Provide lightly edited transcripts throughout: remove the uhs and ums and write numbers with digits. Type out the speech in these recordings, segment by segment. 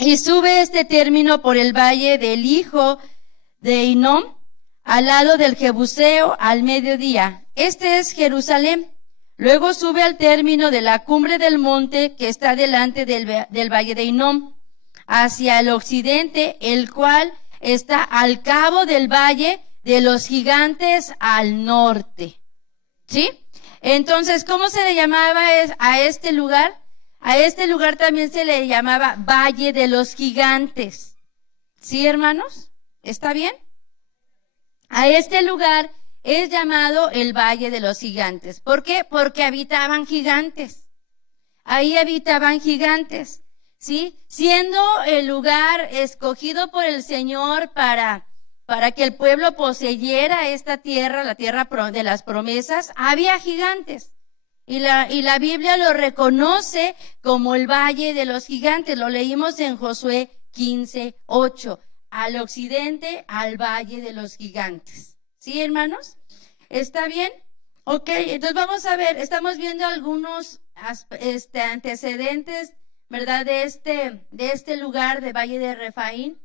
Y sube este término por el valle del hijo de Hinnom, al lado del Jebuseo, al mediodía. Este es Jerusalén. Luego sube al término de la cumbre del monte que está delante del valle de Hinnom, hacia el occidente, el cual está al cabo del valle de los gigantes al norte. ¿Sí? Entonces, ¿cómo se le llamaba a este lugar? A este lugar también se le llamaba Valle de los Gigantes. ¿Sí, hermanos? ¿Está bien? A este lugar es llamado el Valle de los Gigantes. ¿Por qué? Porque habitaban gigantes. Ahí habitaban gigantes, ¿sí? Siendo el lugar escogido por el Señor para que el pueblo poseyera esta tierra, la tierra de las promesas, había gigantes. Y la Biblia lo reconoce como el Valle de los Gigantes. Lo leímos en Josué 15:8. Al occidente, al Valle de los Gigantes. ¿Sí, hermanos? ¿Está bien? Ok, entonces vamos a ver, estamos viendo algunos antecedentes, ¿verdad? De este lugar de Valle de Refaín.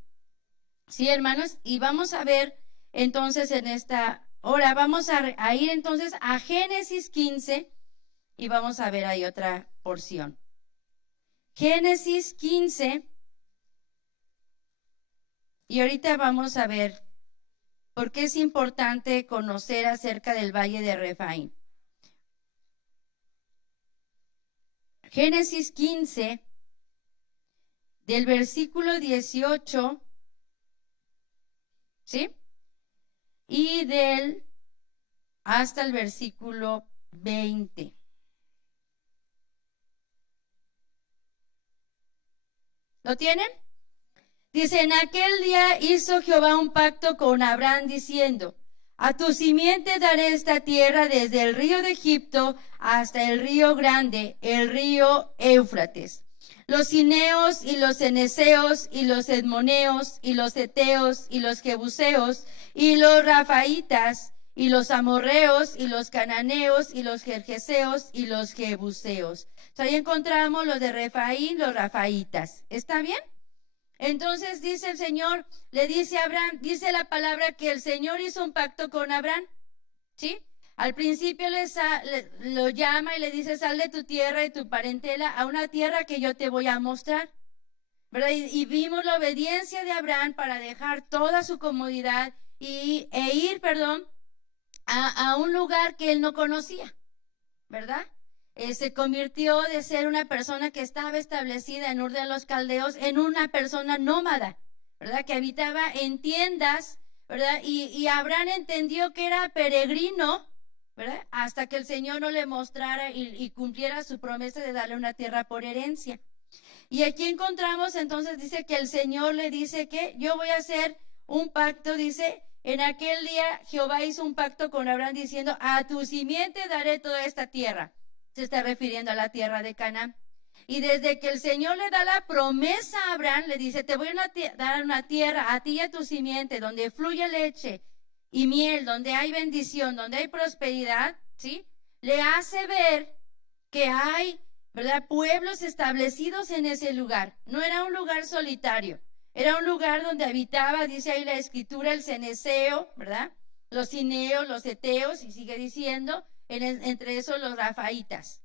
¿Sí, hermanos? Y vamos a ver entonces en esta hora, vamos a ir entonces a Génesis 15. Y vamos a ver ahí otra porción. Génesis 15. Y ahorita vamos a ver por qué es importante conocer acerca del Valle de Refaín. Génesis 15, del versículo 18, ¿sí? Y hasta el versículo 20. ¿Lo tienen? Dice, en aquel día hizo Jehová un pacto con Abraham diciendo, a tu simiente daré esta tierra desde el río de Egipto hasta el río grande, el río Éufrates. Los cineos y los ceneseos y los edmoneos y los eteos y los jebuseos y los rafaitas y los amorreos y los cananeos y los gergeseos y los jebuseos. Ahí encontramos los de Refaín, los rafaitas. ¿Está bien? Entonces dice el Señor, le dice a Abraham, dice la palabra que el Señor hizo un pacto con Abraham, ¿sí? Al principio lo llama y le dice, sal de tu tierra y tu parentela a una tierra que yo te voy a mostrar, ¿verdad? Y vimos la obediencia de Abraham para dejar toda su comodidad e ir, a un lugar que él no conocía, ¿verdad? Se convirtió de ser una persona que estaba establecida en Ur de los Caldeos en una persona nómada, ¿verdad? Que habitaba en tiendas, ¿verdad? Y Abraham entendió que era peregrino, ¿verdad? Hasta que el Señor no le mostrara y cumpliera su promesa de darle una tierra por herencia. Y aquí encontramos entonces, dice que el Señor le dice que yo voy a hacer un pacto, dice, en aquel día Jehová hizo un pacto con Abraham diciendo, a tu simiente daré toda esta tierra. Se está refiriendo a la tierra de Canaán. Y desde que el Señor le da la promesa a Abraham, le dice, te voy a dar una tierra a ti y a tu simiente, donde fluye leche y miel, donde hay bendición, donde hay prosperidad, ¿sí? Le hace ver que hay, ¿verdad?, pueblos establecidos en ese lugar. No era un lugar solitario, era un lugar donde habitaba, dice ahí la escritura, el ceneseo, ¿verdad? Los cineos, los eteos, y sigue diciendo, entre esos los rafaitas,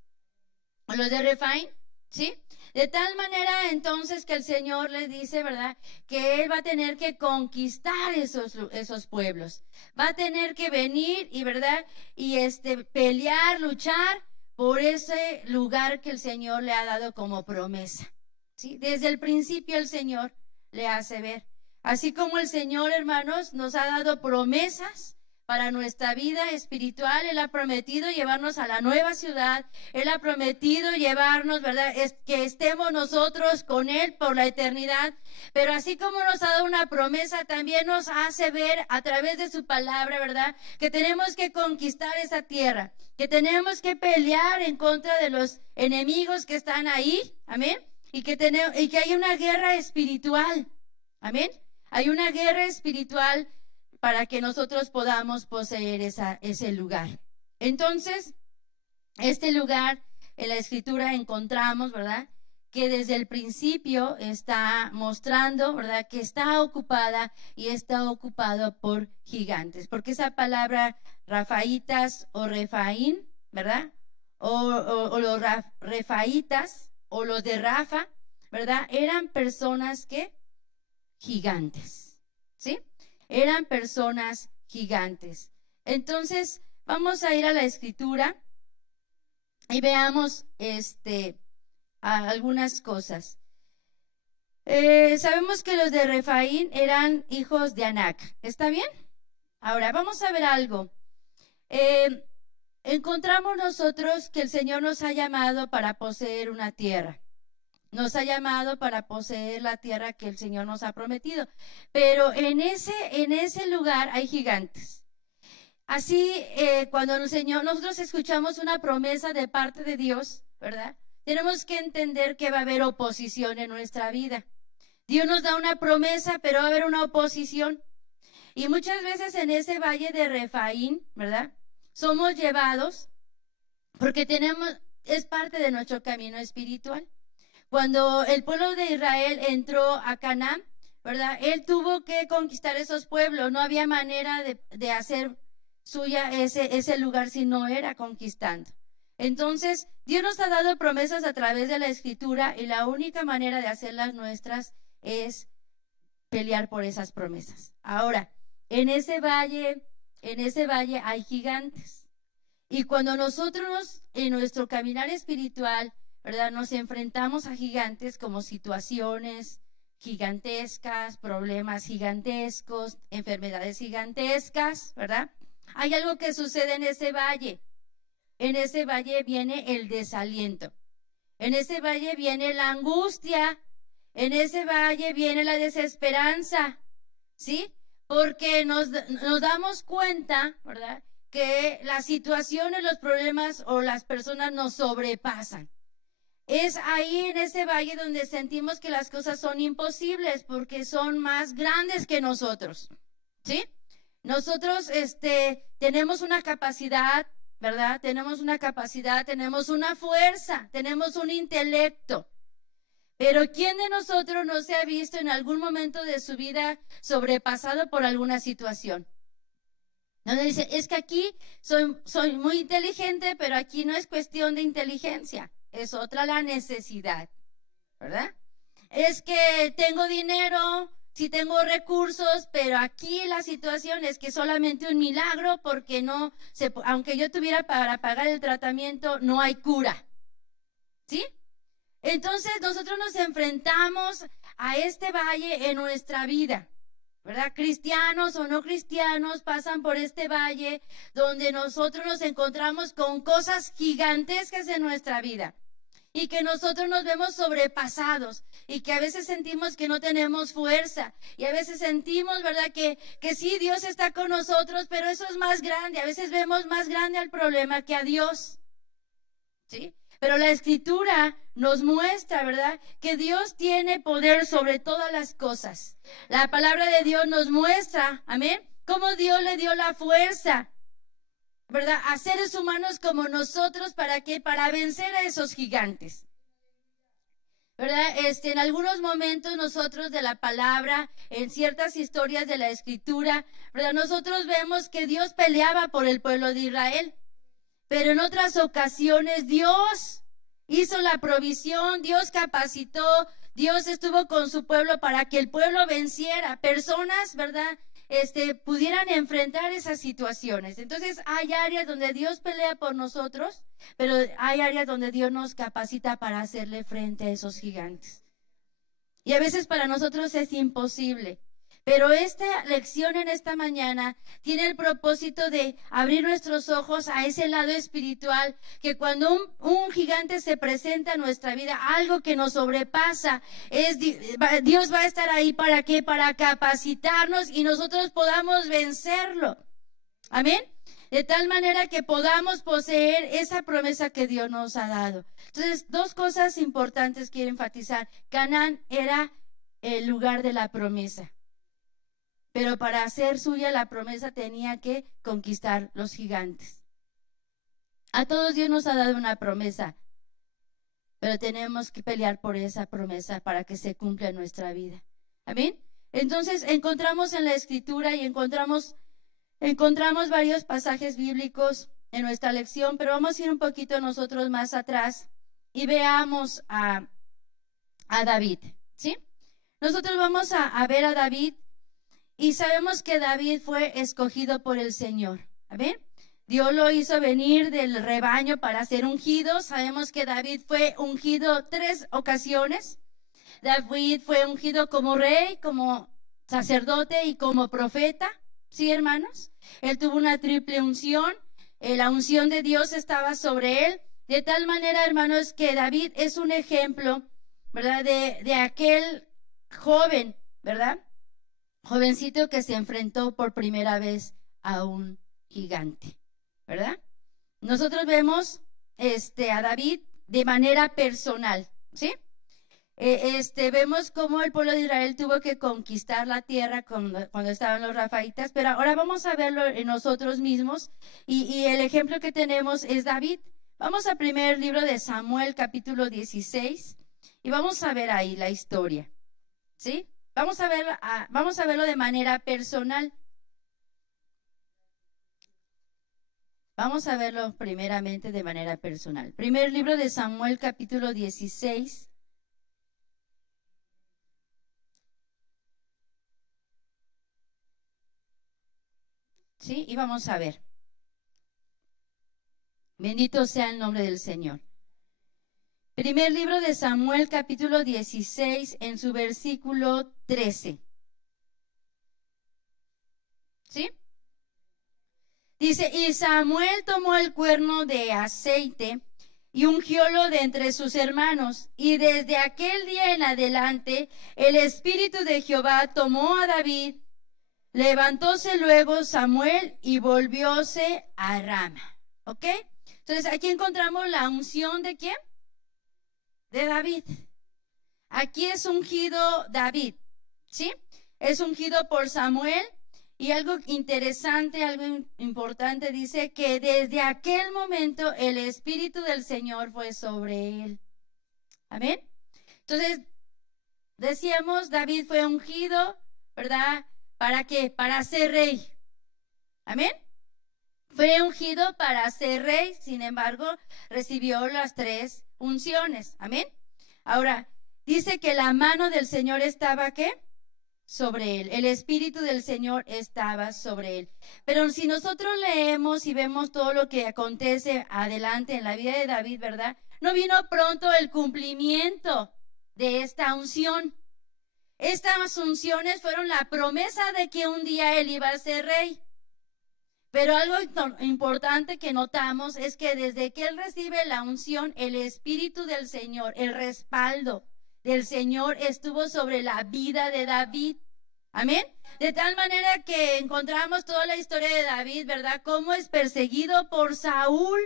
los de Refaín, ¿sí? De tal manera entonces que el Señor le dice, ¿verdad?, que Él va a tener que conquistar esos pueblos, va a tener que venir y, ¿verdad?, y pelear, luchar por ese lugar que el Señor le ha dado como promesa, ¿sí? Desde el principio el Señor le hace ver, así como el Señor, hermanos, nos ha dado promesas para nuestra vida espiritual. Él ha prometido llevarnos a la nueva ciudad. Él ha prometido llevarnos, ¿verdad?, que estemos nosotros con Él por la eternidad. Pero así como nos ha dado una promesa, también nos hace ver a través de su palabra, ¿verdad?, que tenemos que conquistar esa tierra, que tenemos que pelear en contra de los enemigos que están ahí. Amén. Y que hay una guerra espiritual. Amén. Hay una guerra espiritual para que nosotros podamos poseer ese lugar. Entonces, este lugar en la Escritura encontramos, ¿verdad?, que desde el principio está mostrando, ¿verdad?, que está ocupada y está ocupado por gigantes. Porque esa palabra Rafaitas o Refaín, ¿verdad?, o los Refaitas o los de Rafa, ¿verdad?, eran personas que gigantes, ¿sí? Eran personas gigantes. Entonces, vamos a ir a la Escritura y veamos algunas cosas. Sabemos que los de Refaín eran hijos de Anac. ¿Está bien? Ahora, vamos a ver algo. Encontramos nosotros que el Señor nos ha llamado para poseer una tierra. Nos ha llamado para poseer la tierra que el Señor nos ha prometido. Pero en ese lugar hay gigantes. Así, cuando nosotros escuchamos una promesa de parte de Dios, ¿verdad?, tenemos que entender que va a haber oposición en nuestra vida. Dios nos da una promesa, pero va a haber una oposición. Y muchas veces en ese valle de Refaín, ¿verdad?, somos llevados porque es parte de nuestro camino espiritual. Cuando el pueblo de Israel entró a Canaán, ¿verdad?, él tuvo que conquistar esos pueblos. No había manera de hacer suya ese lugar si no era conquistando. Entonces, Dios nos ha dado promesas a través de la Escritura y la única manera de hacerlas nuestras es pelear por esas promesas. Ahora, en ese valle hay gigantes. Y cuando nosotros en nuestro caminar espiritual, ¿verdad?, nos enfrentamos a gigantes como situaciones gigantescas, problemas gigantescos, enfermedades gigantescas, ¿verdad? Hay algo que sucede en ese valle. En ese valle viene el desaliento. En ese valle viene la angustia. En ese valle viene la desesperanza. ¿Sí? Porque nos damos cuenta, ¿verdad?, que las situaciones, los problemas o las personas nos sobrepasan. Es ahí en ese valle donde sentimos que las cosas son imposibles porque son más grandes que nosotros. ¿Sí? Nosotros tenemos una capacidad, ¿verdad? Tenemos una capacidad, tenemos una fuerza, tenemos un intelecto. Pero ¿quién de nosotros no se ha visto en algún momento de su vida sobrepasado por alguna situación? Donde dice, es que aquí soy muy inteligente, pero aquí no es cuestión de inteligencia, es otra la necesidad, ¿verdad? Es que tengo dinero, sí tengo recursos, pero aquí la situación es que solamente un milagro porque aunque yo tuviera para pagar el tratamiento, no hay cura. ¿Sí? Entonces nosotros nos enfrentamos a este valle en nuestra vida, ¿verdad? Cristianos o no cristianos pasan por este valle donde nosotros nos encontramos con cosas gigantescas en nuestra vida y que nosotros nos vemos sobrepasados y que a veces sentimos que no tenemos fuerza y a veces sentimos, ¿verdad?, que sí, Dios está con nosotros, pero eso es más grande. A veces vemos más grande al problema que a Dios, ¿sí? Pero la Escritura nos muestra, ¿verdad?, que Dios tiene poder sobre todas las cosas. La palabra de Dios nos muestra, amén, cómo Dios le dio la fuerza, ¿verdad?, a seres humanos como nosotros. ¿Para qué? Para vencer a esos gigantes, ¿verdad? En algunos momentos nosotros de la palabra, en ciertas historias de la Escritura, ¿verdad?, nosotros vemos que Dios peleaba por el pueblo de Israel. Pero en otras ocasiones Dios hizo la provisión, Dios capacitó, Dios estuvo con su pueblo para que el pueblo venciera. Personas, ¿verdad?, pudieran enfrentar esas situaciones. Entonces hay áreas donde Dios pelea por nosotros, pero hay áreas donde Dios nos capacita para hacerle frente a esos gigantes. Y a veces para nosotros es imposible. Pero esta lección en esta mañana tiene el propósito de abrir nuestros ojos a ese lado espiritual, que cuando un gigante se presenta en nuestra vida, algo que nos sobrepasa, Dios va a estar ahí. ¿Para qué? Para capacitarnos y nosotros podamos vencerlo. Amén. De tal manera que podamos poseer esa promesa que Dios nos ha dado. Entonces, dos cosas importantes quiero enfatizar. Canaán era el lugar de la promesa. Pero para hacer suya la promesa tenía que conquistar los gigantes. A todos Dios nos ha dado una promesa. pero tenemos que pelear por esa promesa para que se cumpla en nuestra vida. Amén. Entonces encontramos en la Escritura y encontramos varios pasajes bíblicos en nuestra lección, pero vamos a ir un poquito nosotros más atrás y veamos a David, ¿sí? Nosotros vamos a ver a David y sabemos que David fue escogido por el Señor. Amén. Dios lo hizo venir del rebaño para ser ungido. Sabemos que David fue ungido 3 ocasiones. David fue ungido como rey, como sacerdote y como profeta. ¿Sí, hermanos? Él tuvo una triple unción. La unción de Dios estaba sobre él. De tal manera, hermanos, que David es un ejemplo, ¿verdad? De aquel joven, ¿verdad? Jovencito que se enfrentó por primera vez a un gigante, ¿verdad? Nosotros vemos a David de manera personal, ¿sí? Vemos cómo el pueblo de Israel tuvo que conquistar la tierra cuando estaban los rafaítas, pero ahora vamos a verlo en nosotros mismos y el ejemplo que tenemos es David. Vamos al primer libro de Samuel, capítulo 16, y vamos a ver ahí la historia, ¿sí? Vamos a verlo de manera personal. Vamos a verlo primeramente de manera personal. Primer libro de Samuel, capítulo 16. Sí, y vamos a ver. Bendito sea el nombre del Señor. Primer libro de Samuel, capítulo 16, en su versículo 13. ¿Sí? Dice, y Samuel tomó el cuerno de aceite y ungiólo de entre sus hermanos. Y desde aquel día en adelante, el Espíritu de Jehová tomó a David. Levantóse luego Samuel y volvióse a Rama. ¿Ok? Entonces aquí encontramos la unción de ¿quién? De David. Aquí es ungido David, ¿sí? Es ungido por Samuel y algo interesante, algo importante, dice que desde aquel momento el Espíritu del Señor fue sobre él. Amén. Entonces, decíamos, David fue ungido, ¿verdad? ¿Para qué? Para ser rey. Amén. Fue ungido para ser rey, sin embargo, recibió las 3 unciones. Amén. Ahora, dice que la mano del Señor estaba, ¿qué? Sobre él. El Espíritu del Señor estaba sobre él. Pero si nosotros leemos y vemos todo lo que acontece adelante en la vida de David, ¿verdad? No vino pronto el cumplimiento de esta unción. Estas unciones fueron la promesa de que un día él iba a ser rey. Pero algo importante que notamos es que desde que él recibe la unción, el Espíritu del Señor, el respaldo del Señor estuvo sobre la vida de David. Amén. De tal manera que encontramos toda la historia de David, ¿verdad? Cómo es perseguido por Saúl.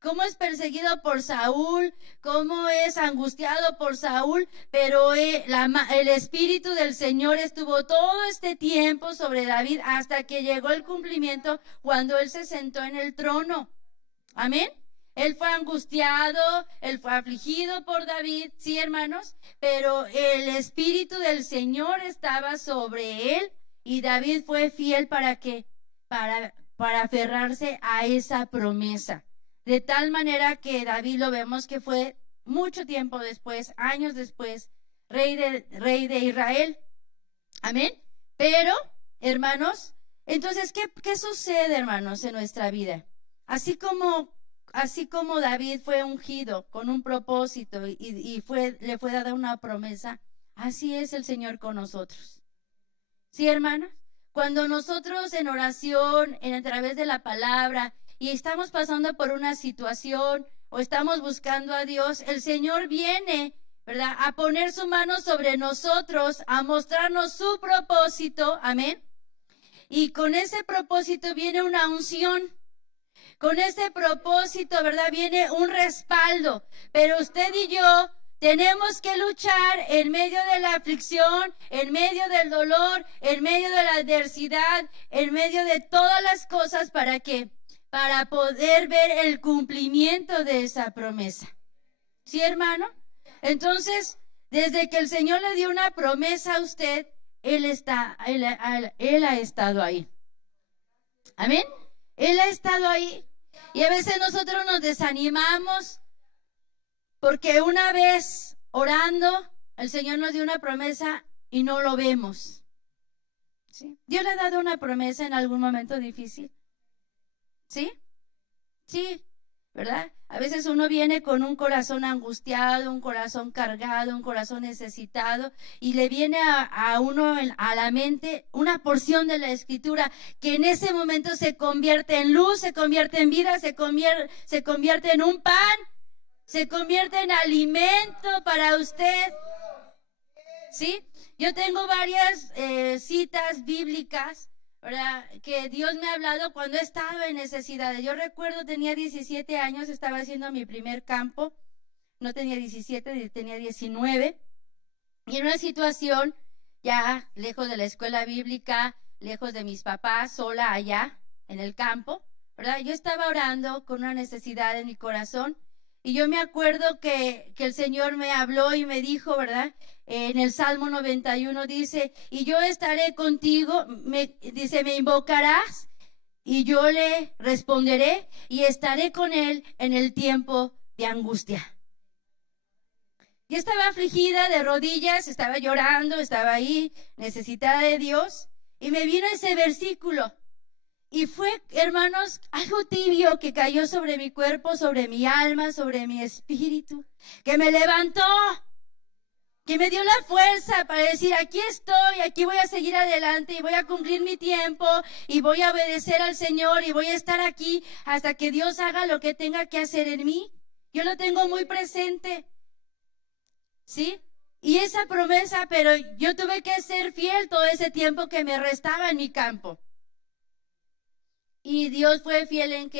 Cómo es perseguido por Saúl, cómo es angustiado por Saúl, pero el Espíritu del Señor estuvo todo este tiempo sobre David hasta que llegó el cumplimiento cuando él se sentó en el trono. Amén. Él fue angustiado, él fue afligido por David, sí, hermanos, pero el Espíritu del Señor estaba sobre él y David fue fiel para aferrarse a esa promesa. De tal manera que David lo vemos que fue mucho tiempo después, años después, rey de Israel. Amén. Pero, hermanos, entonces, ¿qué sucede, hermanos, en nuestra vida? Así como David fue ungido con un propósito y le fue dada una promesa, así es el Señor con nosotros. ¿Sí, hermanos? Cuando nosotros en oración, a través de la palabra, y estamos pasando por una situación o estamos buscando a Dios, el Señor viene, ¿verdad?, a poner su mano sobre nosotros, a mostrarnos su propósito, amén. Y con ese propósito viene una unción. Con ese propósito, ¿verdad?, viene un respaldo. Pero usted y yo tenemos que luchar en medio de la aflicción, en medio del dolor, en medio de la adversidad, en medio de todas las cosas para poder ver el cumplimiento de esa promesa. ¿Sí, hermano? Entonces, desde que el Señor le dio una promesa a usted, Él ha estado ahí. Amén. Él ha estado ahí. Y a veces nosotros nos desanimamos porque una vez orando, el Señor nos dio una promesa y no lo vemos. ¿Sí? ¿Dios le ha dado una promesa en algún momento difícil? ¿Sí? Sí, ¿verdad? A veces uno viene con un corazón angustiado, un corazón cargado, un corazón necesitado, y le viene a uno a la mente una porción de la Escritura que en ese momento se convierte en luz, se convierte en vida, se convierte en un pan, se convierte en alimento para usted. ¿Sí? Yo tengo varias citas bíblicas, ¿verdad?, que Dios me ha hablado cuando he estado en necesidades. Yo recuerdo, tenía 17 años, estaba haciendo mi primer campo. No tenía 17, tenía 19. Y en una situación ya lejos de la escuela bíblica, lejos de mis papás, sola allá en el campo, ¿verdad? Yo estaba orando con una necesidad en mi corazón. Y yo me acuerdo que el Señor me habló y me dijo, ¿verdad? En el Salmo 91 dice, y yo estaré contigo, dice, me invocarás y yo le responderé y estaré con él en el tiempo de angustia. Yo estaba afligida de rodillas, estaba llorando, estaba ahí, necesitada de Dios, y me vino ese versículo. Y fue, hermanos, algo tibio que cayó sobre mi cuerpo, sobre mi alma, sobre mi espíritu, que me levantó, que me dio la fuerza para decir, aquí estoy, aquí voy a seguir adelante y voy a cumplir mi tiempo y voy a obedecer al Señor y voy a estar aquí hasta que Dios haga lo que tenga que hacer en mí. Yo lo tengo muy presente, ¿sí? Y esa promesa, pero yo tuve que ser fiel todo ese tiempo que me restaba en mi campo. Y Dios fue fiel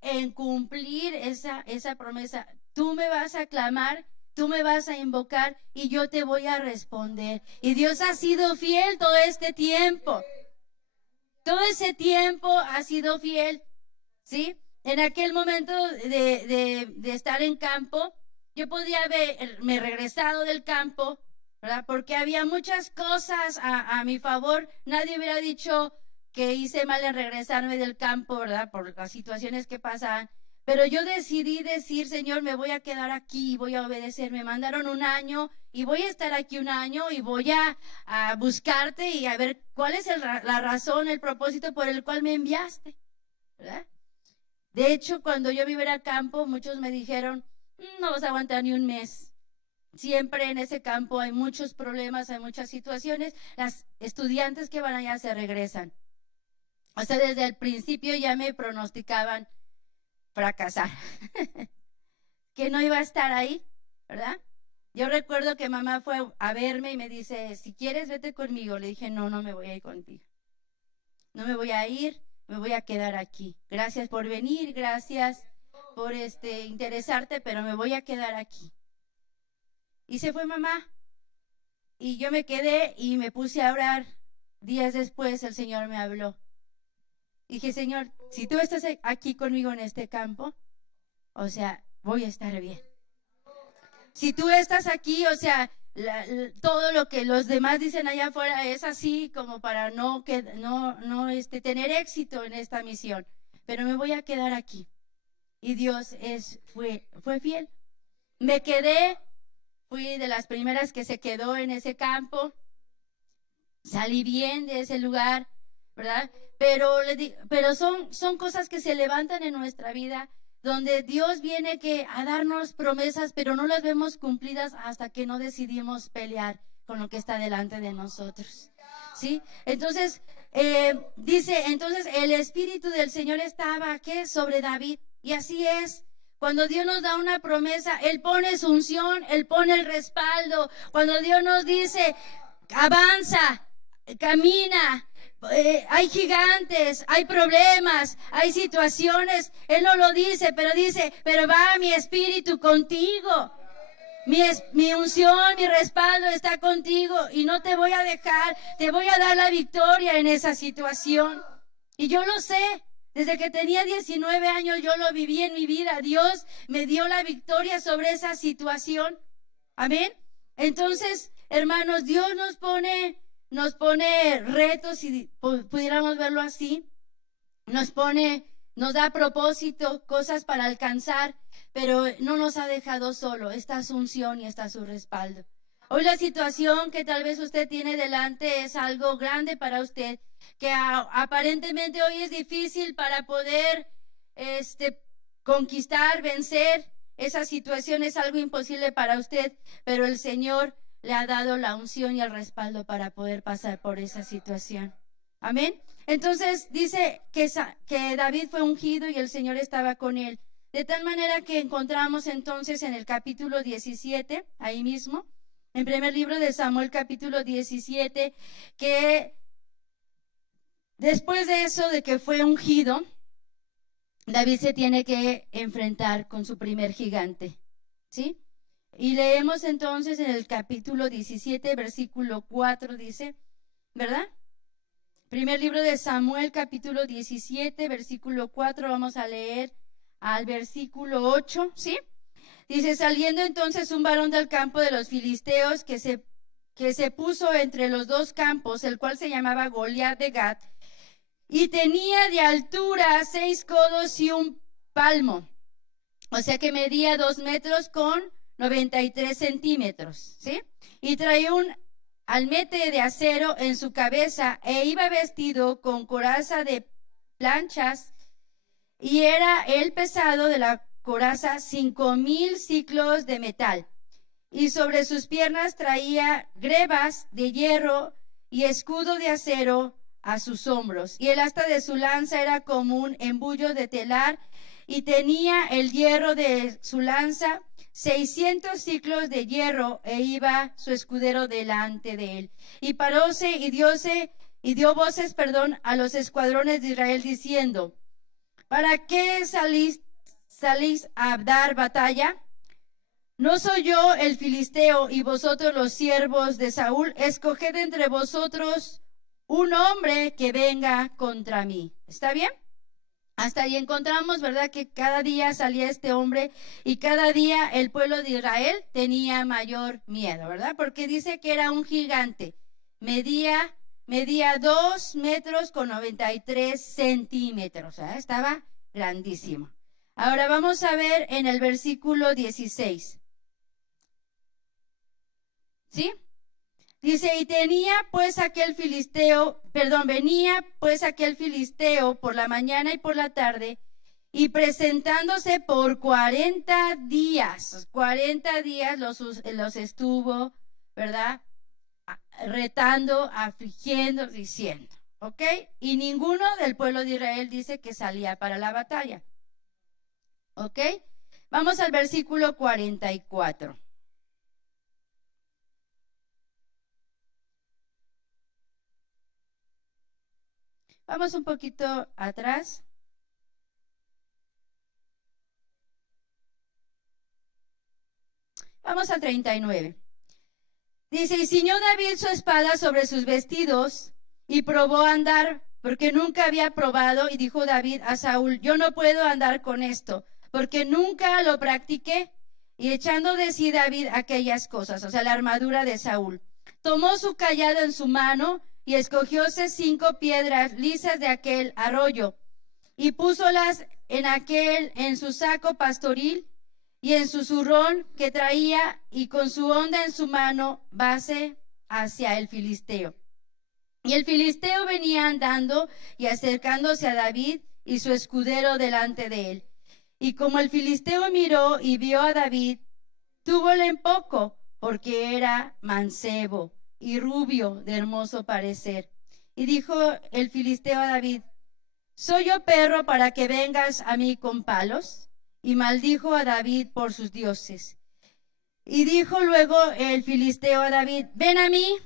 en cumplir esa promesa. Tú me vas a clamar, tú me vas a invocar y yo te voy a responder. Y Dios ha sido fiel todo este tiempo. Todo ese tiempo ha sido fiel, ¿sí? En aquel momento de estar en campo, yo podía haberme regresado del campo, ¿verdad? Porque había muchas cosas a mi favor. Nadie hubiera dicho que hice mal en regresarme del campo, ¿verdad? Por las situaciones que pasaban. Pero yo decidí decir, Señor, me voy a quedar aquí, voy a obedecer. Me mandaron 1 año y voy a estar aquí 1 año y voy a buscarte y a ver cuál es la razón, el propósito por el cual me enviaste, ¿verdad? De hecho, cuando yo iba a campo, muchos me dijeron, no vas a aguantar ni 1 mes. Siempre en ese campo hay muchos problemas, hay muchas situaciones. Las estudiantes que van allá se regresan. O sea, desde el principio ya me pronosticaban fracasar, que no iba a estar ahí, ¿verdad? Yo recuerdo que mamá fue a verme y me dice, si quieres vete conmigo. Le dije, no me voy a ir contigo. No me voy a ir, me voy a quedar aquí. Gracias por venir, gracias por interesarte, pero me voy a quedar aquí. Y se fue mamá. Y yo me quedé y me puse a orar. Días después el Señor me habló. Dije, Señor, si tú estás aquí conmigo en este campo, o sea, voy a estar bien. Si tú estás aquí, o sea, todo lo que los demás dicen allá afuera es así como para no tener éxito en esta misión. Pero me voy a quedar aquí. Y Dios fue fiel. Me quedé, fui de las primeras que se quedó en ese campo. Salí bien de ese lugar, ¿verdad? Pero son cosas que se levantan en nuestra vida, donde Dios viene a darnos promesas, pero no las vemos cumplidas hasta que no decidimos pelear con lo que está delante de nosotros, ¿sí? Entonces, dice, entonces el Espíritu del Señor estaba, ¿qué? Sobre David, y así es. Cuando Dios nos da una promesa, Él pone su unción, Él pone el respaldo. Cuando Dios nos dice, avanza, camina, hay gigantes, hay problemas, hay situaciones, Él no lo dice, pero va mi espíritu contigo. Mi unción, mi respaldo está contigo y no te voy a dejar, te voy a dar la victoria en esa situación. Y yo lo sé, Desde que tenía 19 años yo lo viví en mi vida. Dios me dio la victoria sobre esa situación. Amén. Entonces, hermanos, Dios nos pone retos, si pudiéramos verlo así. Nos da propósito, cosas para alcanzar, pero no nos ha dejado solo. Está su unción y está su respaldo. Hoy la situación que tal vez usted tiene delante es algo grande para usted, que aparentemente hoy es difícil para poder conquistar, vencer. Esa situación es algo imposible para usted, pero el Señor le ha dado la unción y el respaldo para poder pasar por esa situación. Amén. Entonces dice que David fue ungido y el Señor estaba con él. De tal manera que encontramos entonces en el capítulo 17, ahí mismo, en primer libro de Samuel, capítulo 17, que después de eso, de que fue ungido, David se tiene que enfrentar con su primer gigante, ¿sí? Y leemos entonces en el capítulo 17, versículo 4, dice, ¿verdad? Primer libro de Samuel, capítulo 17, versículo 4, vamos a leer al versículo 8, ¿sí? Dice, saliendo entonces un varón del campo de los filisteos que se puso entre los dos campos, el cual se llamaba Goliat de Gat, y tenía de altura 6 codos y 1 palmo, o sea que medía 2 metros con 93 centímetros, ¿sí? Y traía un almete de acero en su cabeza e iba vestido con coraza de planchas, y era el pesado de la coraza 5,000 ciclos de metal, y sobre sus piernas traía grebas de hierro y escudo de acero a sus hombros, y el asta de su lanza era como un embullo de telar, y tenía el hierro de su lanza 600 ciclos de hierro, e iba su escudero delante de él. Y paróse y dio voces, a los escuadrones de Israel, diciendo, ¿para qué salís a dar batalla? ¿No soy yo el filisteo y vosotros los siervos de Saúl? Escoged entre vosotros un hombre que venga contra mí. ¿Está bien? Hasta ahí encontramos, ¿verdad?, que cada día salía este hombre y cada día el pueblo de Israel tenía mayor miedo, ¿verdad? Porque dice que era un gigante. Medía 2 metros con 93 centímetros. ¿Eh? Estaba grandísimo. Ahora vamos a ver en el versículo 16. ¿Sí? Dice, y venía pues aquel filisteo por la mañana y por la tarde, y presentándose por 40 días los estuvo, ¿verdad?, retando, afligiendo, diciendo, ¿ok? Y ninguno del pueblo de Israel dice que salía para la batalla, ¿ok? Vamos al versículo 44. Vamos un poquito atrás. Vamos al 39. Dice, y ciñó David su espada sobre sus vestidos y probó a andar, porque nunca había probado, y dijo David a Saúl, yo no puedo andar con esto, porque nunca lo practiqué. Y echando de sí David aquellas cosas, o sea, la armadura de Saúl, tomó su cayado en su mano y escogióse 5 piedras lisas de aquel arroyo y púsolas en su saco pastoril y en su zurrón que traía, y con su honda en su mano vase hacia el filisteo. Y el filisteo venía andando y acercándose a David y su escudero delante de él. Y como el filisteo miró y vio a David, túvole en poco, porque era mancebo y rubio de hermoso parecer. Y dijo el filisteo a David, ¿soy yo perro para que vengas a mí con palos? Y maldijo a David por sus dioses. Y dijo luego el filisteo a David, ven a mí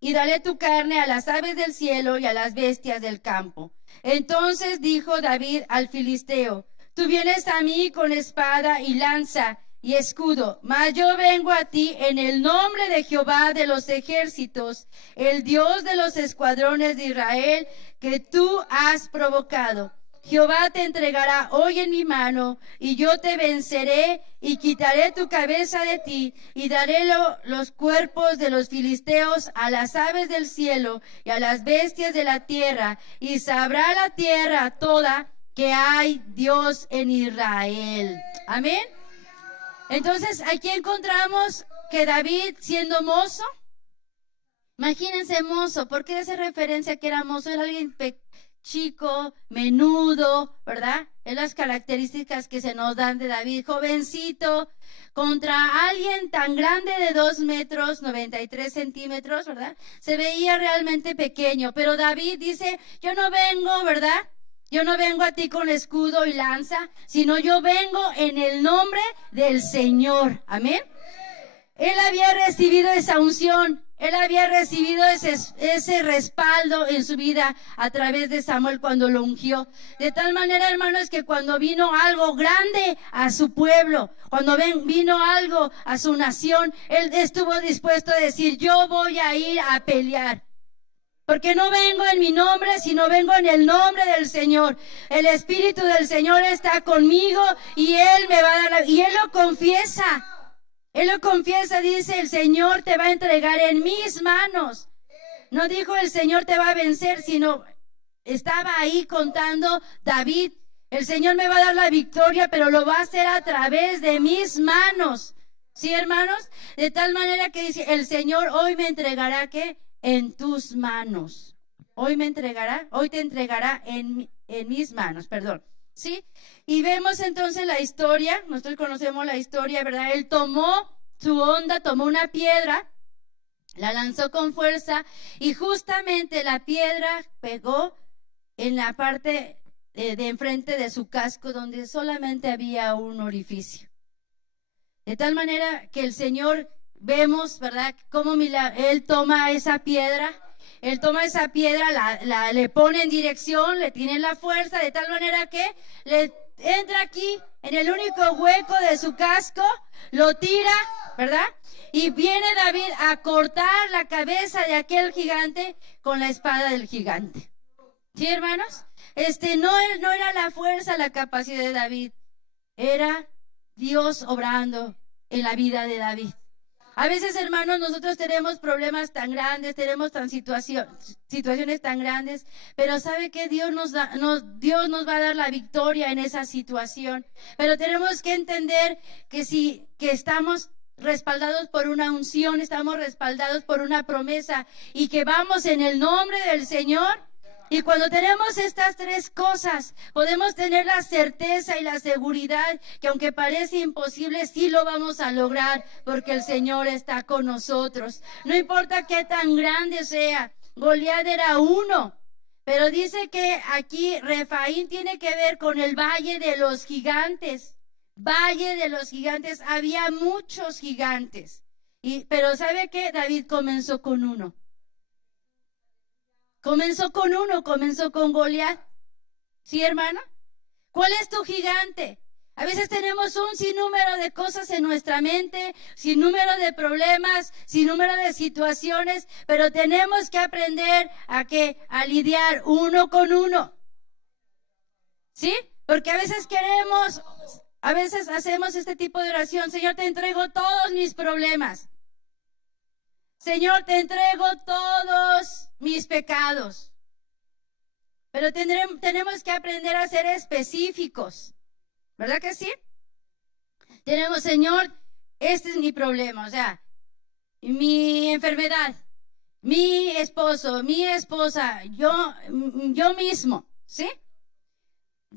y daré tu carne a las aves del cielo y a las bestias del campo. Entonces dijo David al filisteo, tú vienes a mí con espada y lanza y escudo, mas yo vengo a ti en el nombre de Jehová de los ejércitos, el Dios de los escuadrones de Israel, que tú has provocado. Jehová te entregará hoy en mi mano, y yo te venceré, y quitaré tu cabeza de ti, y daré los cuerpos de los filisteos a las aves del cielo, y a las bestias de la tierra, y sabrá la tierra toda que hay Dios en Israel. Amén. Entonces, aquí encontramos que David, siendo mozo, imagínense mozo, ¿por qué hace referencia a que era mozo? Era alguien chico, menudo, ¿verdad? Es las características que se nos dan de David. Jovencito, contra alguien tan grande de 2 metros, 93 centímetros, ¿verdad? Se veía realmente pequeño, pero David dice, yo no vengo, ¿verdad? Yo no vengo a ti con escudo y lanza, sino yo vengo en el nombre del Señor. Amén. Él había recibido esa unción, él había recibido ese respaldo en su vida a través de Samuel cuando lo ungió. De tal manera, hermanos, que cuando vino algo grande a su pueblo, cuando vino algo a su nación, él estuvo dispuesto a decir, yo voy a ir a pelear. Porque no vengo en mi nombre, sino vengo en el nombre del Señor. El Espíritu del Señor está conmigo y Él me va a dar y Él lo confiesa. Él lo confiesa, dice, el Señor te va a entregar en mis manos. No dijo el Señor te va a vencer, sino estaba ahí contando David. El Señor me va a dar la victoria, pero lo va a hacer a través de mis manos. ¿Sí, hermanos? De tal manera que dice, el Señor hoy me entregará, ¿qué? En tus manos. Hoy te entregará en mis manos, perdón. ¿Sí? Y vemos entonces la historia, nosotros conocemos la historia, ¿verdad? Él tomó su onda, tomó una piedra, la lanzó con fuerza y justamente la piedra pegó en la parte de enfrente de su casco donde solamente había un orificio. De tal manera que el Señor, vemos, ¿verdad? Cómo Él toma esa piedra. Él toma esa piedra, le pone en dirección, le tiene la fuerza, de tal manera que le entra aquí, en el único hueco de su casco, lo tira, ¿verdad? Y viene David a cortar la cabeza de aquel gigante con la espada del gigante. ¿Sí, hermanos? No era la fuerza, la capacidad de David, era Dios obrando en la vida de David. A veces, hermanos, nosotros tenemos problemas tan grandes, tenemos situaciones tan grandes, pero ¿sabe qué? Dios nos va a dar la victoria en esa situación. Pero tenemos que entender que estamos respaldados por una unción, estamos respaldados por una promesa y que vamos en el nombre del Señor. Y cuando tenemos estas 3 cosas, podemos tener la certeza y la seguridad que aunque parece imposible, sí lo vamos a lograr porque el Señor está con nosotros. No importa qué tan grande sea, Goliat era uno, pero dice que aquí Refaín tiene que ver con el valle de los gigantes. Valle de los gigantes, había muchos gigantes. Pero ¿sabe qué? David comenzó con uno. Comenzó con Goliat. ¿Sí, hermana? ¿Cuál es tu gigante? A veces tenemos un sinnúmero de cosas en nuestra mente, sinnúmero de problemas, sinnúmero de situaciones, pero tenemos que aprender a lidiar uno con uno. ¿Sí? Porque a veces hacemos este tipo de oración. Señor, te entrego todos mis problemas. Señor, te entrego todos mis pecados. Pero tenemos que aprender a ser específicos. ¿Verdad que sí? Señor, este es mi problema. O sea, mi enfermedad, mi esposo, mi esposa, yo mismo. ¿Sí?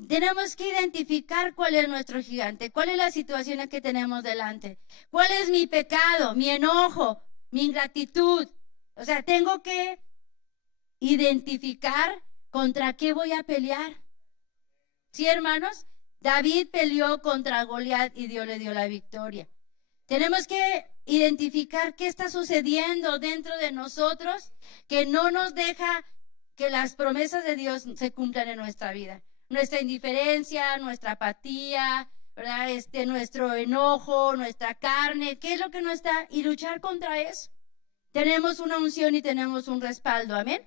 Tenemos que identificar cuál es nuestro gigante, cuál es la situación que tenemos delante, cuál es mi pecado, mi enojo, mi ingratitud. O sea, tengo que identificar contra qué voy a pelear. ¿Sí, hermanos? David peleó contra Goliat y Dios le dio la victoria. Tenemos que identificar qué está sucediendo dentro de nosotros que no nos deja que las promesas de Dios se cumplan en nuestra vida. Nuestra indiferencia, nuestra apatía, ¿verdad? Nuestro enojo, nuestra carne, ¿qué es lo que no está? Y luchar contra eso. Tenemos una unción y tenemos un respaldo, amén.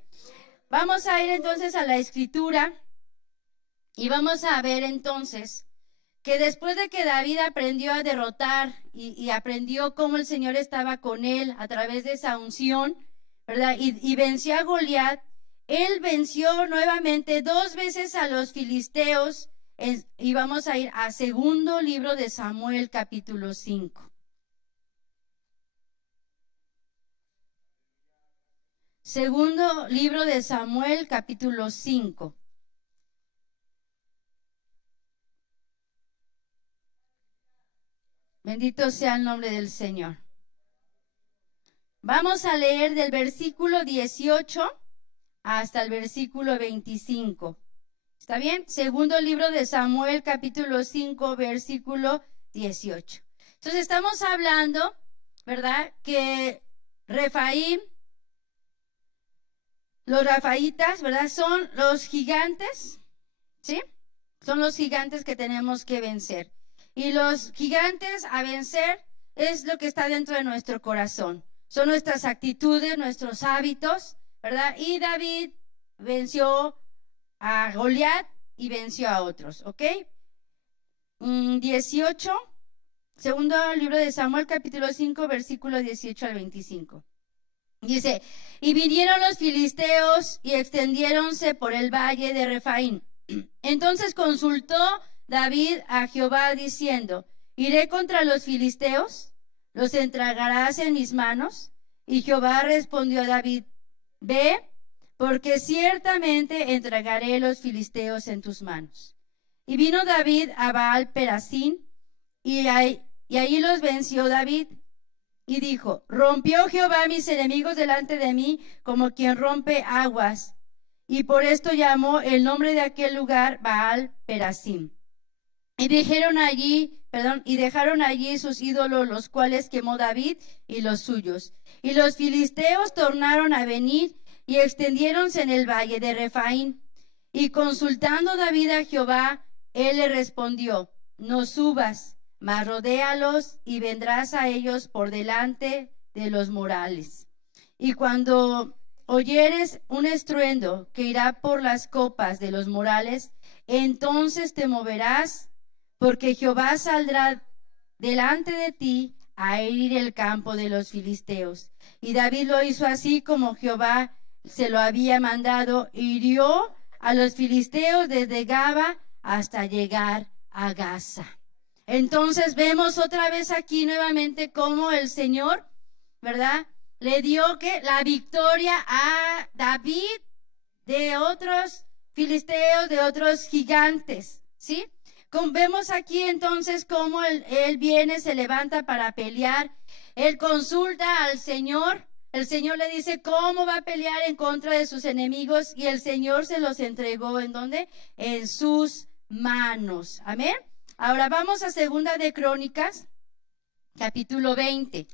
Vamos a ir entonces a la escritura. Y vamos a ver entonces que después de que David aprendió a derrotar y aprendió cómo el Señor estaba con él a través de esa unción, ¿verdad? Y venció a Goliat, él venció nuevamente 2 veces a los filisteos. Y vamos a ir a segundo libro de Samuel, capítulo 5. Segundo libro de Samuel, capítulo 5. Bendito sea el nombre del Señor. Vamos a leer del versículo 18 hasta el versículo 25. ¿Está bien? Segundo libro de Samuel, capítulo 5, versículo 18. Entonces estamos hablando, ¿verdad? Que Refaim, los rafaitas, ¿verdad? Son los gigantes, ¿sí? Son los gigantes que tenemos que vencer. Y los gigantes a vencer es lo que está dentro de nuestro corazón. Son nuestras actitudes, nuestros hábitos, ¿verdad? Y David venció a Goliat y venció a otros, ¿ok? 18, segundo libro de Samuel, capítulo 5, versículo 18 al 25. Dice, y vinieron los filisteos y extendiéronse por el valle de Refaín. Entonces consultó David a Jehová diciendo, ¿iré contra los filisteos? ¿Los entregarás en mis manos? Y Jehová respondió a David, ve, porque ciertamente entregaré los filisteos en tus manos. Y vino David a Baal Perasín, y allí los venció David. Y dijo, rompió Jehová mis enemigos delante de mí, como quien rompe aguas. Y por esto llamó el nombre de aquel lugar Baal Perasín. Y dejaron allí sus ídolos, los cuales quemó David y los suyos. Y los filisteos tornaron a venir y extendiéronse en el valle de Refaín. Y consultando David a Jehová, él le respondió, no subas, mas rodéalos y vendrás a ellos por delante de los morales. Y cuando oyeres un estruendo que irá por las copas de los morales, entonces te moverás, porque Jehová saldrá delante de ti a herir el campo de los filisteos. Y David lo hizo así como Jehová se lo había mandado, hirió a los filisteos desde Gaba hasta llegar a Gaza. Entonces vemos otra vez aquí nuevamente cómo el Señor, ¿verdad?, le dio la victoria a David de otros filisteos, de otros gigantes, ¿sí? Vemos aquí entonces cómo él viene, se levanta para pelear, él consulta al Señor, el Señor le dice cómo va a pelear en contra de sus enemigos y el Señor se los entregó, ¿en dónde? En sus manos, amén. Ahora vamos a Segunda de Crónicas, capítulo 20.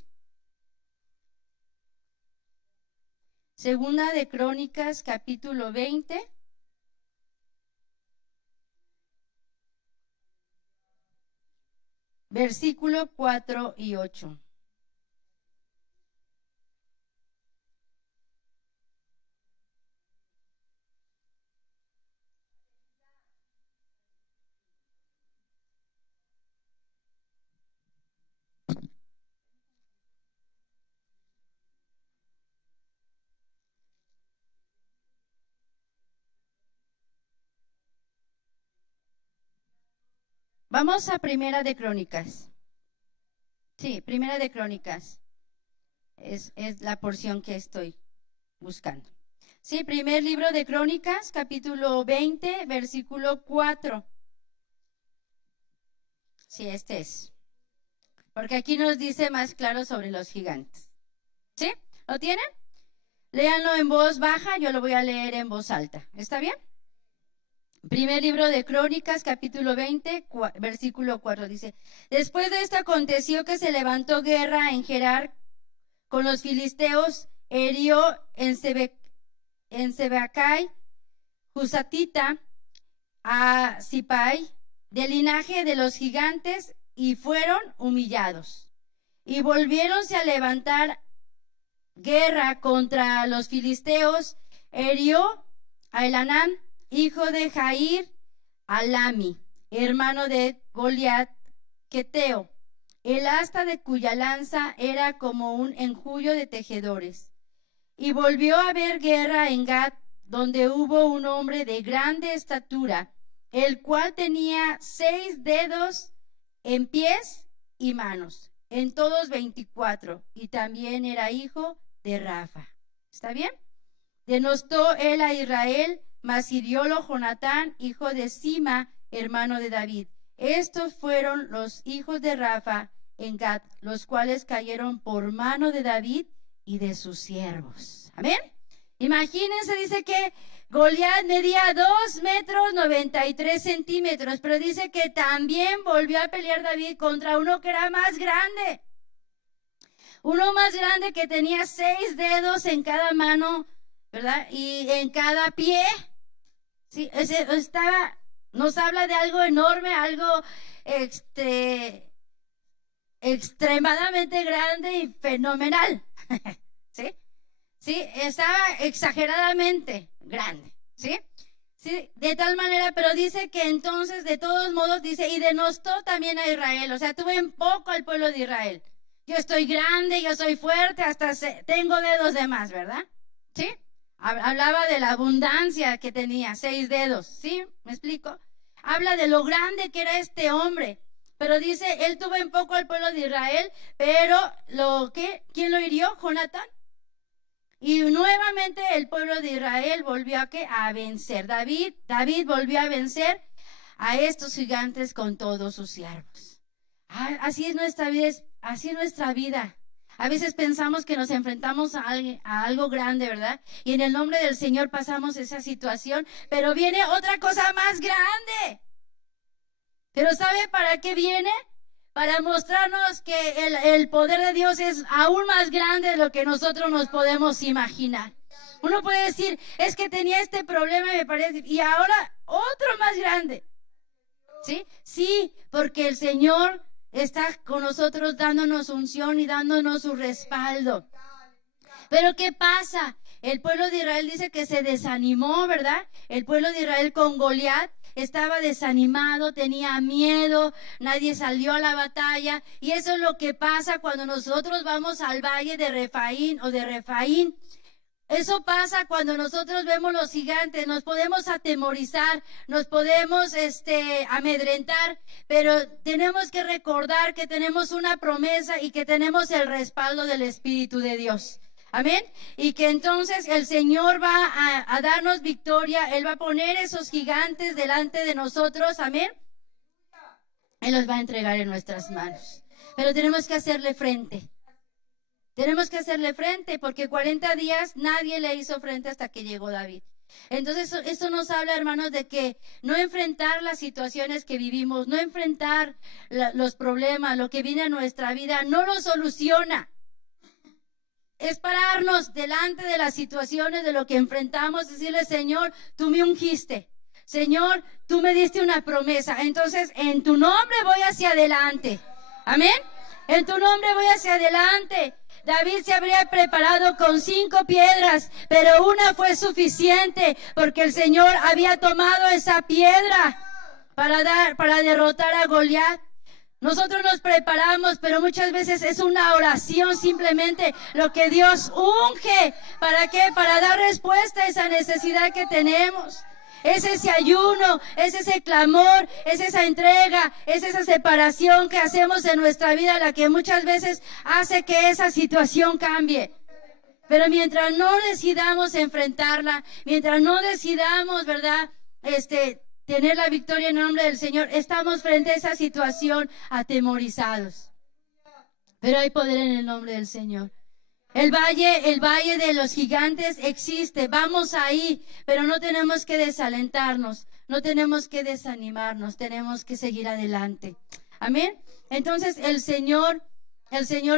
Segunda de Crónicas, capítulo 20. Versículo 4 y 8. Vamos a Primera de Crónicas. Sí, Primera de Crónicas. Es la porción que estoy buscando. Sí, primer libro de Crónicas, capítulo 20, versículo 4. Sí, este es. Porque aquí nos dice más claro sobre los gigantes. ¿Sí? ¿Lo tienen? Léanlo en voz baja, yo lo voy a leer en voz alta. ¿Está bien? Primer libro de Crónicas, capítulo 20, versículo 4, dice, después de esto aconteció que se levantó guerra en Gerar con los filisteos, hirió en Sebecai, Husatita, a Sipai, del linaje de los gigantes, y fueron humillados. Y volviéronse a levantar guerra contra los filisteos, hirió a Elanán, hijo de Jair, a Lami, hermano de Goliat, queteo, el asta de cuya lanza era como un enjullo de tejedores. Y volvió a haber guerra en Gat, donde hubo un hombre de grande estatura, el cual tenía 6 dedos en pies y manos, en todos 24, y también era hijo de Rafa. ¿Está bien? Denostó él a Israel, mas hiriólo Jonatán, hijo de Sima, hermano de David. Estos fueron los hijos de Rafa en Gat, los cuales cayeron por mano de David y de sus siervos. Amén. Imagínense, dice que Goliat medía 2,93 metros, pero dice que también volvió a pelear David contra uno que era más grande. Uno más grande que tenía 6 dedos en cada mano, ¿verdad? Y en cada pie. Sí, nos habla de algo enorme, algo extremadamente grande y fenomenal. ¿Sí? Sí, estaba exageradamente grande, ¿sí? Sí, de tal manera, pero dice que entonces, de todos modos, dice, y denostó también a Israel, o sea, tuvo en poco al pueblo de Israel. Yo estoy grande, yo soy fuerte, hasta tengo dedos de más, ¿verdad? ¿Sí? Hablaba de la abundancia que tenía, 6 dedos, ¿sí? ¿Me explico? Habla de lo grande que era este hombre, pero dice, él tuvo en poco al pueblo de Israel, pero ¿quién lo hirió? Jonatán. Y nuevamente el pueblo de Israel volvió a vencer. David volvió a vencer a estos gigantes con todos sus siervos. Así es nuestra vida, así es nuestra vida. A veces pensamos que nos enfrentamos a algo grande, ¿verdad? Y en el nombre del Señor pasamos esa situación, pero viene otra cosa más grande. Pero ¿sabe para qué viene? Para mostrarnos que el poder de Dios es aún más grande de lo que nosotros nos podemos imaginar. Uno puede decir, es que tenía este problema y me parece, y ahora otro más grande. ¿Sí? Sí, porque el Señor está con nosotros dándonos unción y dándonos su respaldo. Pero ¿qué pasa? El pueblo de Israel dice que se desanimó, ¿verdad? El pueblo de Israel con Goliat estaba desanimado, tenía miedo, nadie salió a la batalla. Y eso es lo que pasa cuando nosotros vamos al valle de Refaín o de Refaín. Eso pasa cuando nosotros vemos los gigantes, nos podemos atemorizar, nos podemos amedrentar, pero tenemos que recordar que tenemos una promesa y que tenemos el respaldo del Espíritu de Dios. Amén. Y que entonces el Señor va a darnos victoria. Él va a poner esos gigantes delante de nosotros. Amén. Él los va a entregar en nuestras manos. Pero tenemos que hacerle frente. Tenemos que hacerle frente porque 40 días nadie le hizo frente hasta que llegó David. Entonces esto nos habla, hermanos, de que no enfrentar las situaciones que vivimos, no enfrentar los problemas, lo que viene a nuestra vida, no lo soluciona. Es pararnos delante de las situaciones, de lo que enfrentamos, decirle, Señor, tú me ungiste. Señor, tú me diste una promesa. Entonces, en tu nombre voy hacia adelante. Amén. En tu nombre voy hacia adelante. David se habría preparado con 5 piedras, pero una fue suficiente porque el Señor había tomado esa piedra para derrotar a Goliat. Nosotros nos preparamos, pero muchas veces es una oración simplemente lo que Dios unge. ¿Para qué? Para dar respuesta a esa necesidad que tenemos. Es ese ayuno, es ese clamor, es esa entrega, es esa separación que hacemos en nuestra vida la que muchas veces hace que esa situación cambie. Pero mientras no decidamos enfrentarla, mientras no decidamos, ¿verdad?, tener la victoria en el nombre del Señor, estamos frente a esa situación atemorizados. Pero hay poder en el nombre del Señor. El valle de los gigantes existe, vamos ahí, pero no tenemos que desalentarnos, no tenemos que desanimarnos, tenemos que seguir adelante. Amén. Entonces el Señor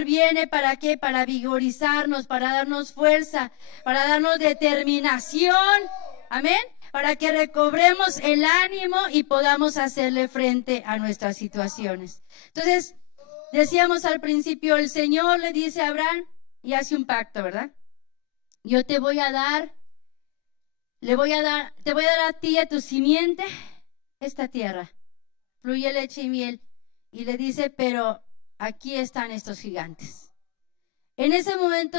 viene ¿para qué? Para vigorizarnos, para darnos fuerza, para darnos determinación. Amén. Para que recobremos el ánimo y podamos hacerle frente a nuestras situaciones. Entonces, decíamos al principio, el Señor le dice a Abraham y hace un pacto, ¿verdad? Yo te voy a dar a ti y a tu simiente esta tierra fluye leche y miel. Y le dice, pero aquí están estos gigantes. En ese momento,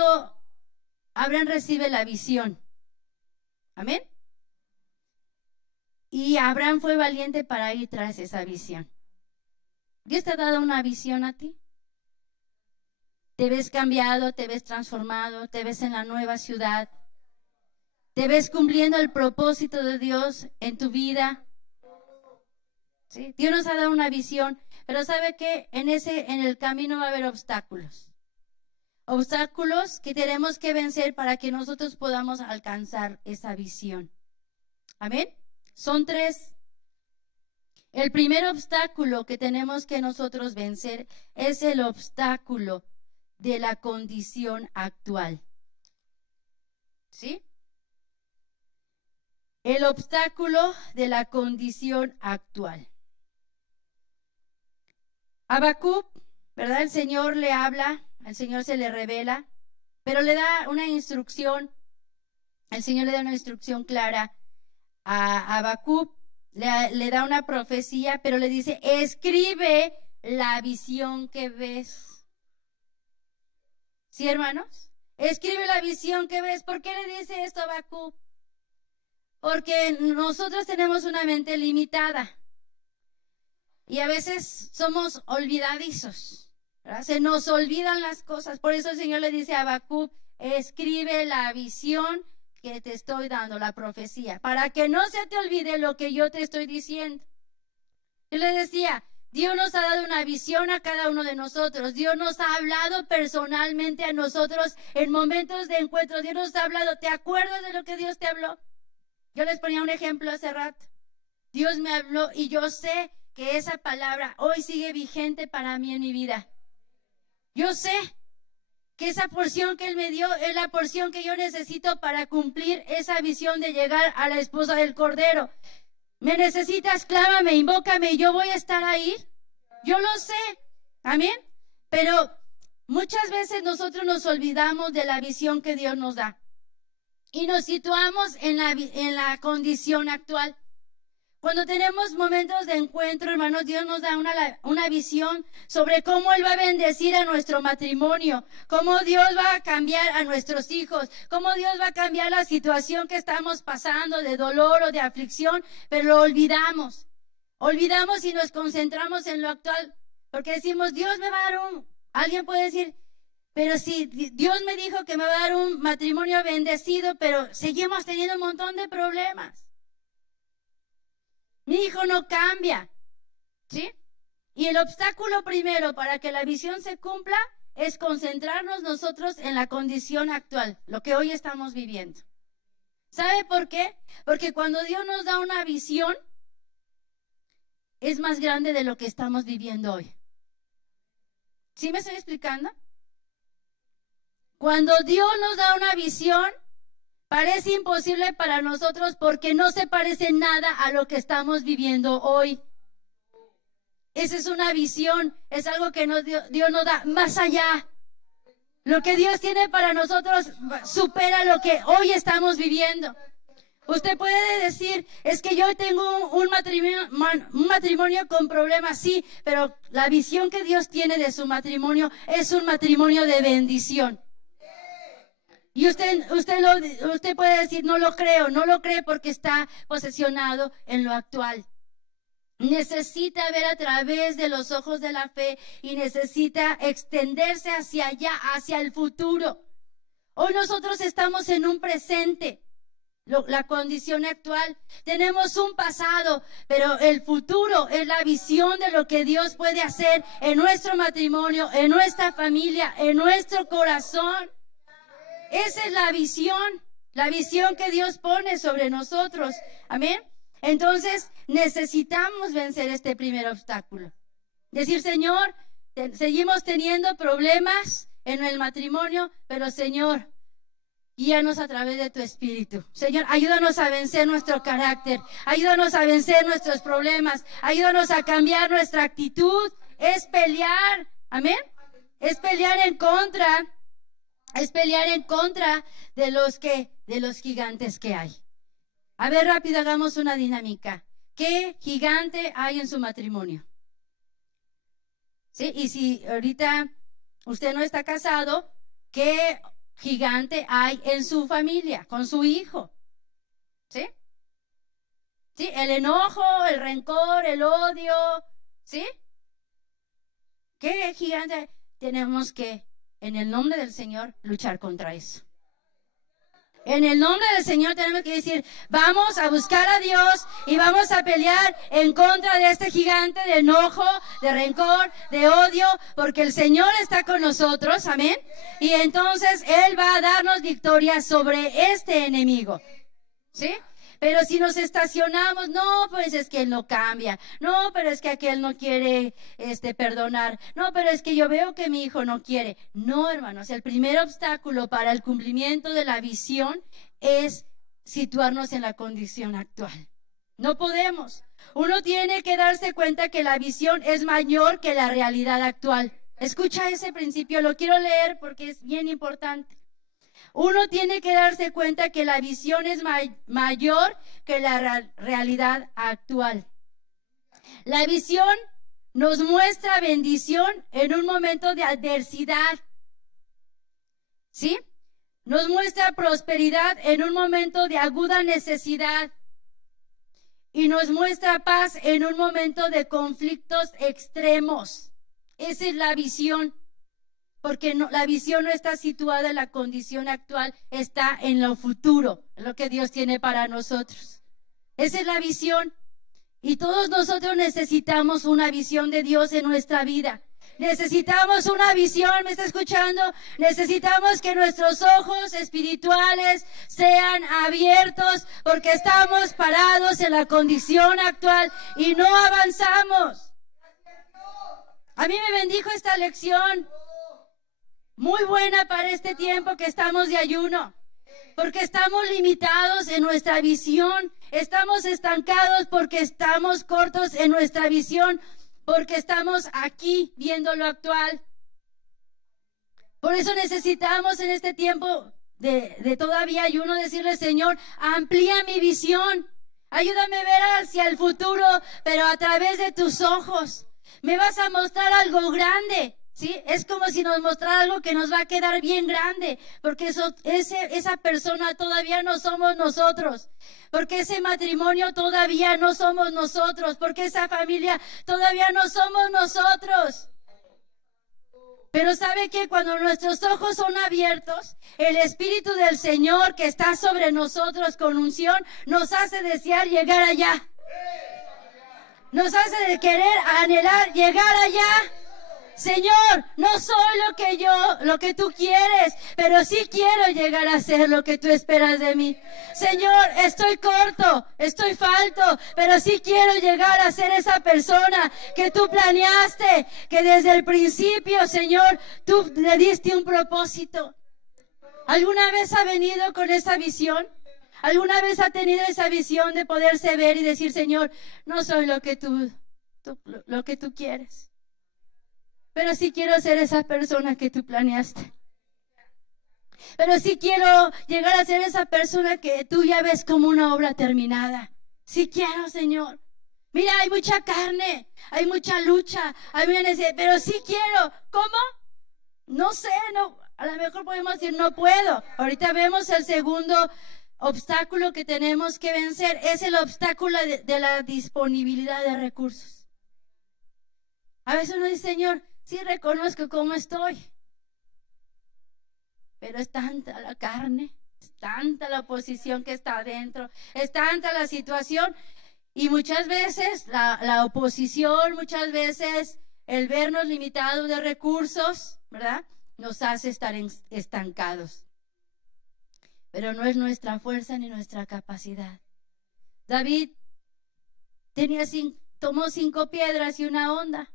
Abraham recibe la visión. Amén. Y Abraham fue valiente para ir tras esa visión. ¿Dios te ha dado una visión a ti? ¿Te ves cambiado, te ves transformado, te ves en la nueva ciudad? ¿Te ves cumpliendo el propósito de Dios en tu vida? ¿Sí? Dios nos ha dado una visión, pero ¿sabe qué? En el camino va a haber obstáculos. Obstáculos que tenemos que vencer para que nosotros podamos alcanzar esa visión. Amén. Son 3. El primer obstáculo que tenemos que nosotros vencer es el obstáculo de la condición actual. ¿Sí? El obstáculo de la condición actual. Habacuc, ¿verdad? El Señor le habla, al Señor se le revela, pero le da una instrucción. El Señor le da una instrucción clara a Habacuc, le da una profecía, pero le dice, escribe la visión que ves. ¿Sí, hermanos? Escribe la visión que ves. ¿Por qué le dice esto a Habacuc? Porque nosotros tenemos una mente limitada y a veces somos olvidadizos, ¿verdad? Se nos olvidan las cosas. Por eso el Señor le dice a Habacuc, escribe la visión que te estoy dando, la profecía, para que no se te olvide lo que yo te estoy diciendo. Yo le decía, Dios nos ha dado una visión a cada uno de nosotros. Dios nos ha hablado personalmente a nosotros en momentos de encuentro. Dios nos ha hablado. ¿Te acuerdas de lo que Dios te habló? Yo les ponía un ejemplo hace rato. Dios me habló y yo sé que esa palabra hoy sigue vigente para mí en mi vida. Yo sé que esa porción que Él me dio es la porción que yo necesito para cumplir esa visión de llegar a la esposa del Cordero. ¿Me necesitas? Clámame, invócame y yo voy a estar ahí. Yo lo sé. Amén. Pero muchas veces nosotros nos olvidamos de la visión que Dios nos da. Y nos situamos en la condición actual. Cuando tenemos momentos de encuentro, hermanos, Dios nos da una visión sobre cómo Él va a bendecir a nuestro matrimonio, cómo Dios va a cambiar a nuestros hijos, cómo Dios va a cambiar la situación que estamos pasando de dolor o de aflicción, pero lo olvidamos. Olvidamos y nos concentramos en lo actual, porque decimos, Dios me va a dar alguien puede decir, pero si Dios me dijo que me va a dar un matrimonio bendecido, pero seguimos teniendo un montón de problemas. Mi hijo no cambia, ¿sí? Y el obstáculo primero para que la visión se cumpla es concentrarnos nosotros en la condición actual, lo que hoy estamos viviendo. ¿Sabe por qué? Porque cuando Dios nos da una visión, es más grande de lo que estamos viviendo hoy. ¿Sí me estoy explicando? Cuando Dios nos da una visión, parece imposible para nosotros porque no se parece nada a lo que estamos viviendo hoy. Esa es una visión, es algo que Dios nos da más allá. Lo que Dios tiene para nosotros supera lo que hoy estamos viviendo. Usted puede decir, es que yo tengo un matrimonio con problemas, sí, pero la visión que Dios tiene de su matrimonio es un matrimonio de bendición. Y usted puede decir, no lo cree porque está posesionado en lo actual. Necesita ver a través de los ojos de la fe y necesita extenderse hacia allá, hacia el futuro. Hoy nosotros estamos en un presente, la condición actual. Tenemos un pasado, pero el futuro es la visión de lo que Dios puede hacer en nuestro matrimonio, en nuestra familia, en nuestro corazón. Esa es la visión que Dios pone sobre nosotros. Amén. Entonces, necesitamos vencer este primer obstáculo. Decir, Señor, seguimos teniendo problemas en el matrimonio, pero Señor, guíanos a través de tu Espíritu. Señor, ayúdanos a vencer nuestro carácter. Ayúdanos a vencer nuestros problemas. Ayúdanos a cambiar nuestra actitud. Es pelear. Amén. Es pelear en contra. Es pelear en contra de los gigantes que hay. A ver, rápido, hagamos una dinámica. ¿qué gigante hay en su matrimonio? ¿Sí? Y si ahorita usted no está casado, ¿qué gigante hay en su familia, con su hijo? ¿Sí? ¿Sí? El enojo, el rencor, el odio, ¿sí? ¿Qué gigante? Tenemos que, en el nombre del Señor, luchar contra eso. En el nombre del Señor tenemos que decir, vamos a buscar a Dios y vamos a pelear en contra de este gigante de enojo, de rencor, de odio, porque el Señor está con nosotros, amén. Y entonces Él va a darnos victoria sobre este enemigo, ¿sí? Pero si nos estacionamos, no, pues es que él no cambia. No, pero es que aquel no quiere perdonar. No, pero es que yo veo que mi hijo no quiere. No, hermanos, el primer obstáculo para el cumplimiento de la visión es situarnos en la condición actual. No podemos. Uno tiene que darse cuenta que la visión es mayor que la realidad actual. Escucha ese principio, lo quiero leer porque es bien importante. Uno tiene que darse cuenta que la visión es mayor que la realidad actual. La visión nos muestra bendición en un momento de adversidad, ¿sí? Nos muestra prosperidad en un momento de aguda necesidad y nos muestra paz en un momento de conflictos extremos. Esa es la visión. Porque no, la visión no está situada en la condición actual, está en lo futuro, en lo que Dios tiene para nosotros. Esa es la visión. Y todos nosotros necesitamos una visión de Dios en nuestra vida. Necesitamos una visión, ¿me está escuchando? Necesitamos que nuestros ojos espirituales sean abiertos porque estamos parados en la condición actual y no avanzamos. A mí me bendijo esta lección. Muy buena para este tiempo que estamos de ayuno, porque estamos limitados en nuestra visión, estamos estancados porque estamos cortos en nuestra visión, porque estamos aquí viendo lo actual. Por eso necesitamos en este tiempo de todavía ayuno decirle, Señor, amplía mi visión, ayúdame a ver hacia el futuro, pero a través de tus ojos. Me vas a mostrar algo grande. ¿Sí? Es como si nos mostrara algo que nos va a quedar bien grande, porque esa persona todavía no somos nosotros, porque ese matrimonio todavía no somos nosotros, porque esa familia todavía no somos nosotros. Pero ¿sabe qué? Cuando nuestros ojos son abiertos, el Espíritu del Señor que está sobre nosotros con unción, nos hace desear llegar allá. Nos hace de querer, anhelar, llegar allá. Señor, no soy lo que tú quieres, pero sí quiero llegar a ser lo que tú esperas de mí. Señor, estoy corto, estoy falto, pero sí quiero llegar a ser esa persona que tú planeaste, que desde el principio, Señor, tú le diste un propósito. ¿Alguna vez ha venido con esa visión? ¿Alguna vez ha tenido esa visión de poderse ver y decir, Señor, no soy lo que tú quieres? Pero sí quiero ser esa persona que tú planeaste. Pero sí quiero llegar a ser esa persona que tú ya ves como una obra terminada. Sí quiero, Señor. Mira, hay mucha carne, hay mucha lucha, hay mucha necesidad, pero sí quiero. ¿Cómo? No sé, no. A lo mejor podemos decir, no puedo. Ahorita vemos el segundo obstáculo que tenemos que vencer. Es el obstáculo de la disponibilidad de recursos. A veces uno dice, Señor, sí reconozco cómo estoy, pero es tanta la carne, es tanta la oposición que está adentro, es tanta la situación, y muchas veces la oposición, muchas veces el vernos limitados de recursos, ¿verdad?, nos hace estar estancados. Pero no es nuestra fuerza ni nuestra capacidad. David tomó 5 piedras y una honda.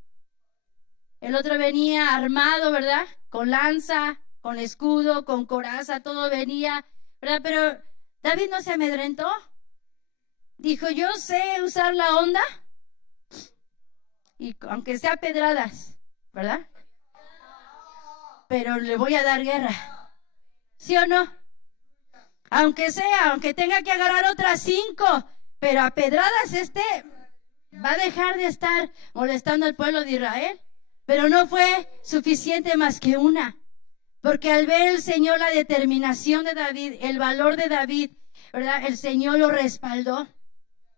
El otro venía armado, ¿verdad? Con lanza, con escudo, con coraza, todo venía, ¿verdad? Pero David no se amedrentó. Dijo, yo sé usar la honda, y aunque sea pedradas, ¿verdad? Pero le voy a dar guerra. ¿Sí o no? Aunque tenga que agarrar otras 5, pero a pedradas va a dejar de estar molestando al pueblo de Israel. Pero no fue suficiente más que una. Porque al ver el Señor la determinación de David, el valor de David, ¿verdad? El Señor lo respaldó.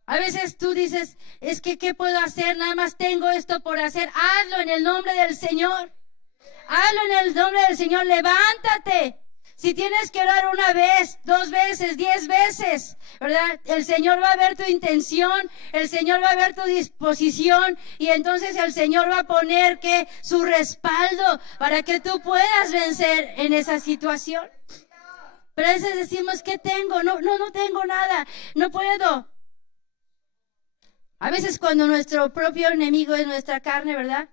A veces tú dices, es que ¿qué puedo hacer? Nada más tengo esto por hacer. Hazlo en el nombre del Señor. Hazlo en el nombre del Señor. Levántate. Si tienes que orar una vez, 2 veces, 10 veces, ¿verdad? El Señor va a ver tu intención, el Señor va a ver tu disposición y entonces el Señor va a poner su respaldo para que tú puedas vencer en esa situación. Pero a veces decimos, ¿qué tengo? No tengo nada, no puedo. A veces cuando nuestro propio enemigo es nuestra carne, ¿verdad?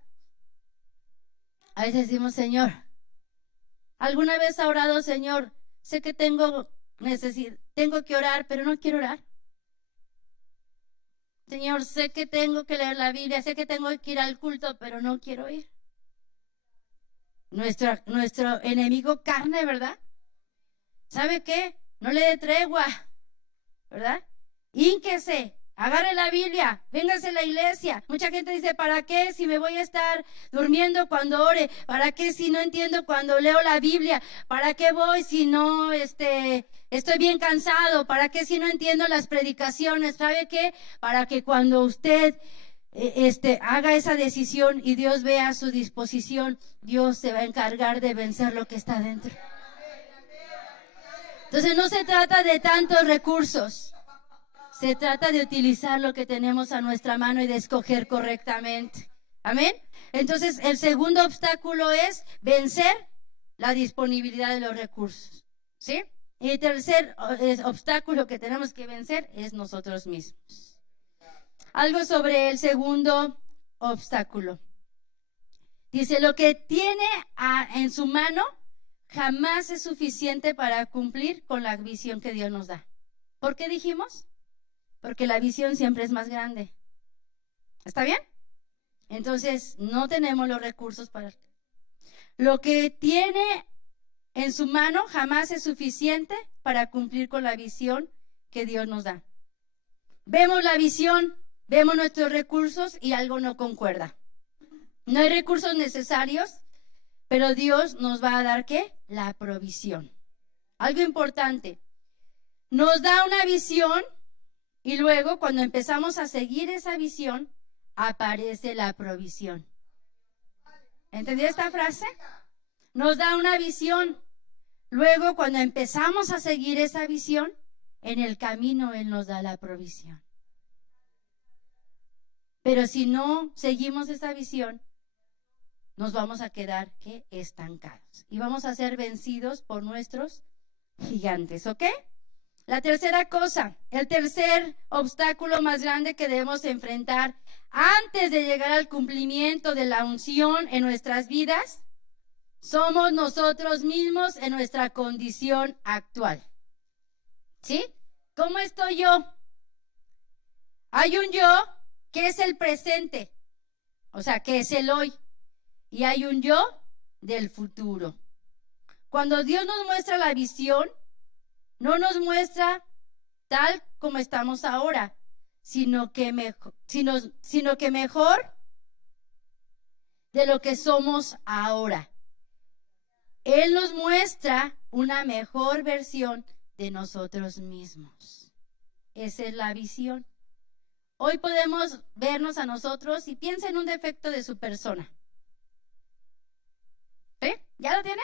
A veces decimos, Señor, ¿alguna vez ha orado, Señor? Sé que tengo que orar, pero no quiero orar. Señor, sé que tengo que leer la Biblia, sé que tengo que ir al culto, pero no quiero ir. Nuestro enemigo carne, ¿verdad? ¿Sabe qué? No le dé tregua, ¿verdad? Hínquese. Agarre la Biblia, véngase a la iglesia. Mucha gente dice, ¿para qué si me voy a estar durmiendo cuando ore? ¿Para qué si no entiendo cuando leo la Biblia? ¿Para qué voy si no estoy bien cansado? ¿Para qué si no entiendo las predicaciones? ¿Sabe qué? Para que cuando usted haga esa decisión y Dios vea su disposición, Dios se va a encargar de vencer lo que está dentro. Entonces no se trata de tantos recursos. Se trata de utilizar lo que tenemos a nuestra mano y de escoger correctamente. Amén. Entonces, el segundo obstáculo es vencer la disponibilidad de los recursos. ¿Sí? Y el tercer obstáculo que tenemos que vencer es nosotros mismos. Algo sobre el segundo obstáculo. Dice, lo que tiene en su mano jamás es suficiente para cumplir con la visión que Dios nos da. ¿Por qué dijimos? Porque la visión siempre es más grande. ¿Está bien? Entonces, no tenemos los recursos para... Lo que tiene en su mano jamás es suficiente para cumplir con la visión que Dios nos da. Vemos la visión, vemos nuestros recursos y algo no concuerda. No hay recursos necesarios, pero Dios nos va a dar, ¿qué? La provisión. Algo importante. Nos da una visión. Y luego, cuando empezamos a seguir esa visión, aparece la provisión. ¿Entendió esta frase? Nos da una visión. Luego, cuando empezamos a seguir esa visión, en el camino Él nos da la provisión. Pero si no seguimos esa visión, nos vamos a quedar, ¿qué? Estancados. Y vamos a ser vencidos por nuestros gigantes, ¿ok? La tercera cosa, el tercer obstáculo más grande que debemos enfrentar antes de llegar al cumplimiento de la unción en nuestras vidas, somos nosotros mismos en nuestra condición actual. ¿Sí? ¿Cómo estoy yo? Hay un yo que es el presente, o sea, que es el hoy, y hay un yo del futuro. Cuando Dios nos muestra la visión, no nos muestra tal como estamos ahora, sino que mejor de lo que somos ahora. Él nos muestra una mejor versión de nosotros mismos. Esa es la visión. Hoy podemos vernos a nosotros y piensa en un defecto de su persona. ¿Sí? ¿Ya lo tiene?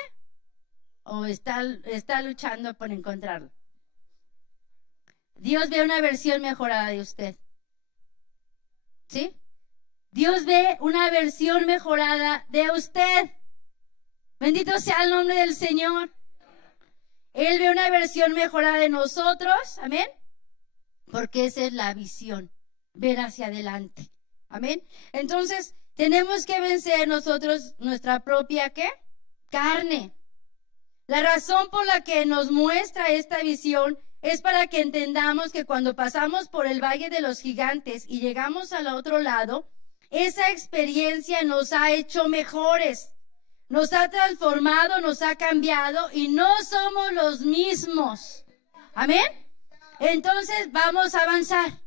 ¿O está luchando por encontrarlo? Dios ve una versión mejorada de usted. ¿Sí? Dios ve una versión mejorada de usted. Bendito sea el nombre del Señor. Él ve una versión mejorada de nosotros. Amén. Porque esa es la visión. Ver hacia adelante. Amén. Entonces, tenemos que vencer nosotros nuestra propia, ¿qué? Carne. La razón por la que nos muestra esta visión es para que entendamos que cuando pasamos por el valle de los gigantes y llegamos al otro lado, esa experiencia nos ha hecho mejores, nos ha transformado, nos ha cambiado y no somos los mismos. Amén. Entonces vamos a avanzar.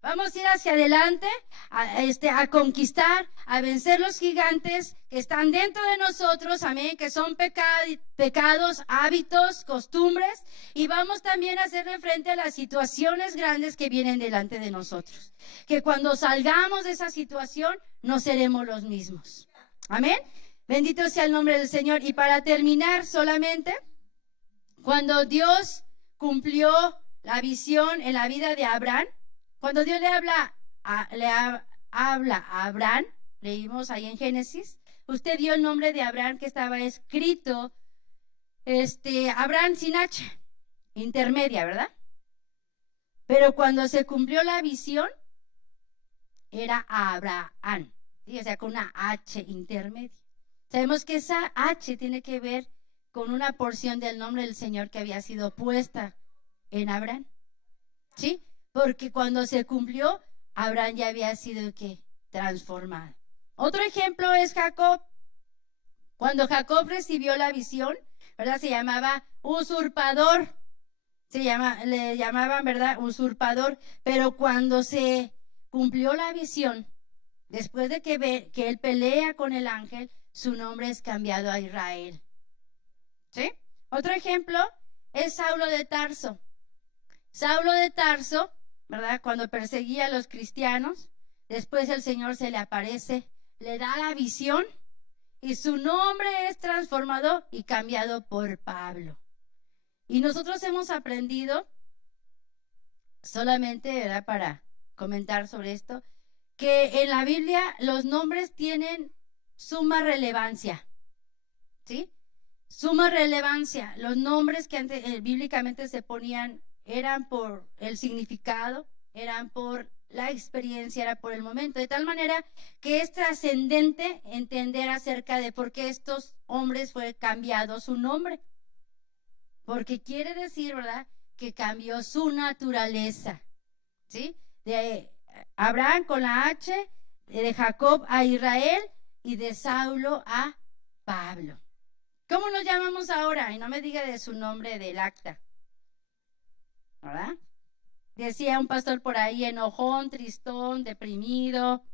Vamos a ir hacia adelante, a conquistar, a vencer los gigantes que están dentro de nosotros, amén, que son pecados, hábitos, costumbres, y vamos también a hacerle frente a las situaciones grandes que vienen delante de nosotros. Que cuando salgamos de esa situación, no seremos los mismos. Amén. Bendito sea el nombre del Señor. Y para terminar solamente, cuando Dios cumplió la visión en la vida de Abraham, cuando Dios le habla a Abraham, leímos ahí en Génesis, usted vio el nombre de Abraham que estaba escrito, Abraham sin H, intermedia, ¿verdad? Pero cuando se cumplió la visión, era Abraham, ¿sí? O sea, con una H intermedia. Sabemos que esa H tiene que ver con una porción del nombre del Señor que había sido puesta en Abraham, ¿sí? Porque cuando se cumplió, Abraham ya había sido ¿qué? Transformado. Otro ejemplo es Jacob. Cuando Jacob recibió la visión, ¿verdad? Se llamaba usurpador. Le llamaban, ¿verdad? Usurpador. Pero cuando se cumplió la visión, después de que él pelea con el ángel, su nombre es cambiado a Israel. ¿Sí? Otro ejemplo es Saulo de Tarso. Saulo de Tarso, ¿verdad? Cuando perseguía a los cristianos, después el Señor se le aparece, le da la visión y su nombre es transformado y cambiado por Pablo. Y nosotros hemos aprendido, solamente, ¿verdad? Para comentar sobre esto, que en la Biblia los nombres tienen suma relevancia, ¿sí? Suma relevancia. Los nombres que antes bíblicamente se ponían eran por el significado, eran por la experiencia, era por el momento, de tal manera que es trascendente entender acerca de por qué estos hombres fue cambiado su nombre, porque quiere decir, ¿verdad?, que cambió su naturaleza, ¿sí? De Abraham con la H, de Jacob a Israel y de Saulo a Pablo. ¿Cómo nos llamamos ahora? Y no me diga de su nombre del acta, ¿verdad? Decía un pastor por ahí, enojón, tristón, deprimido.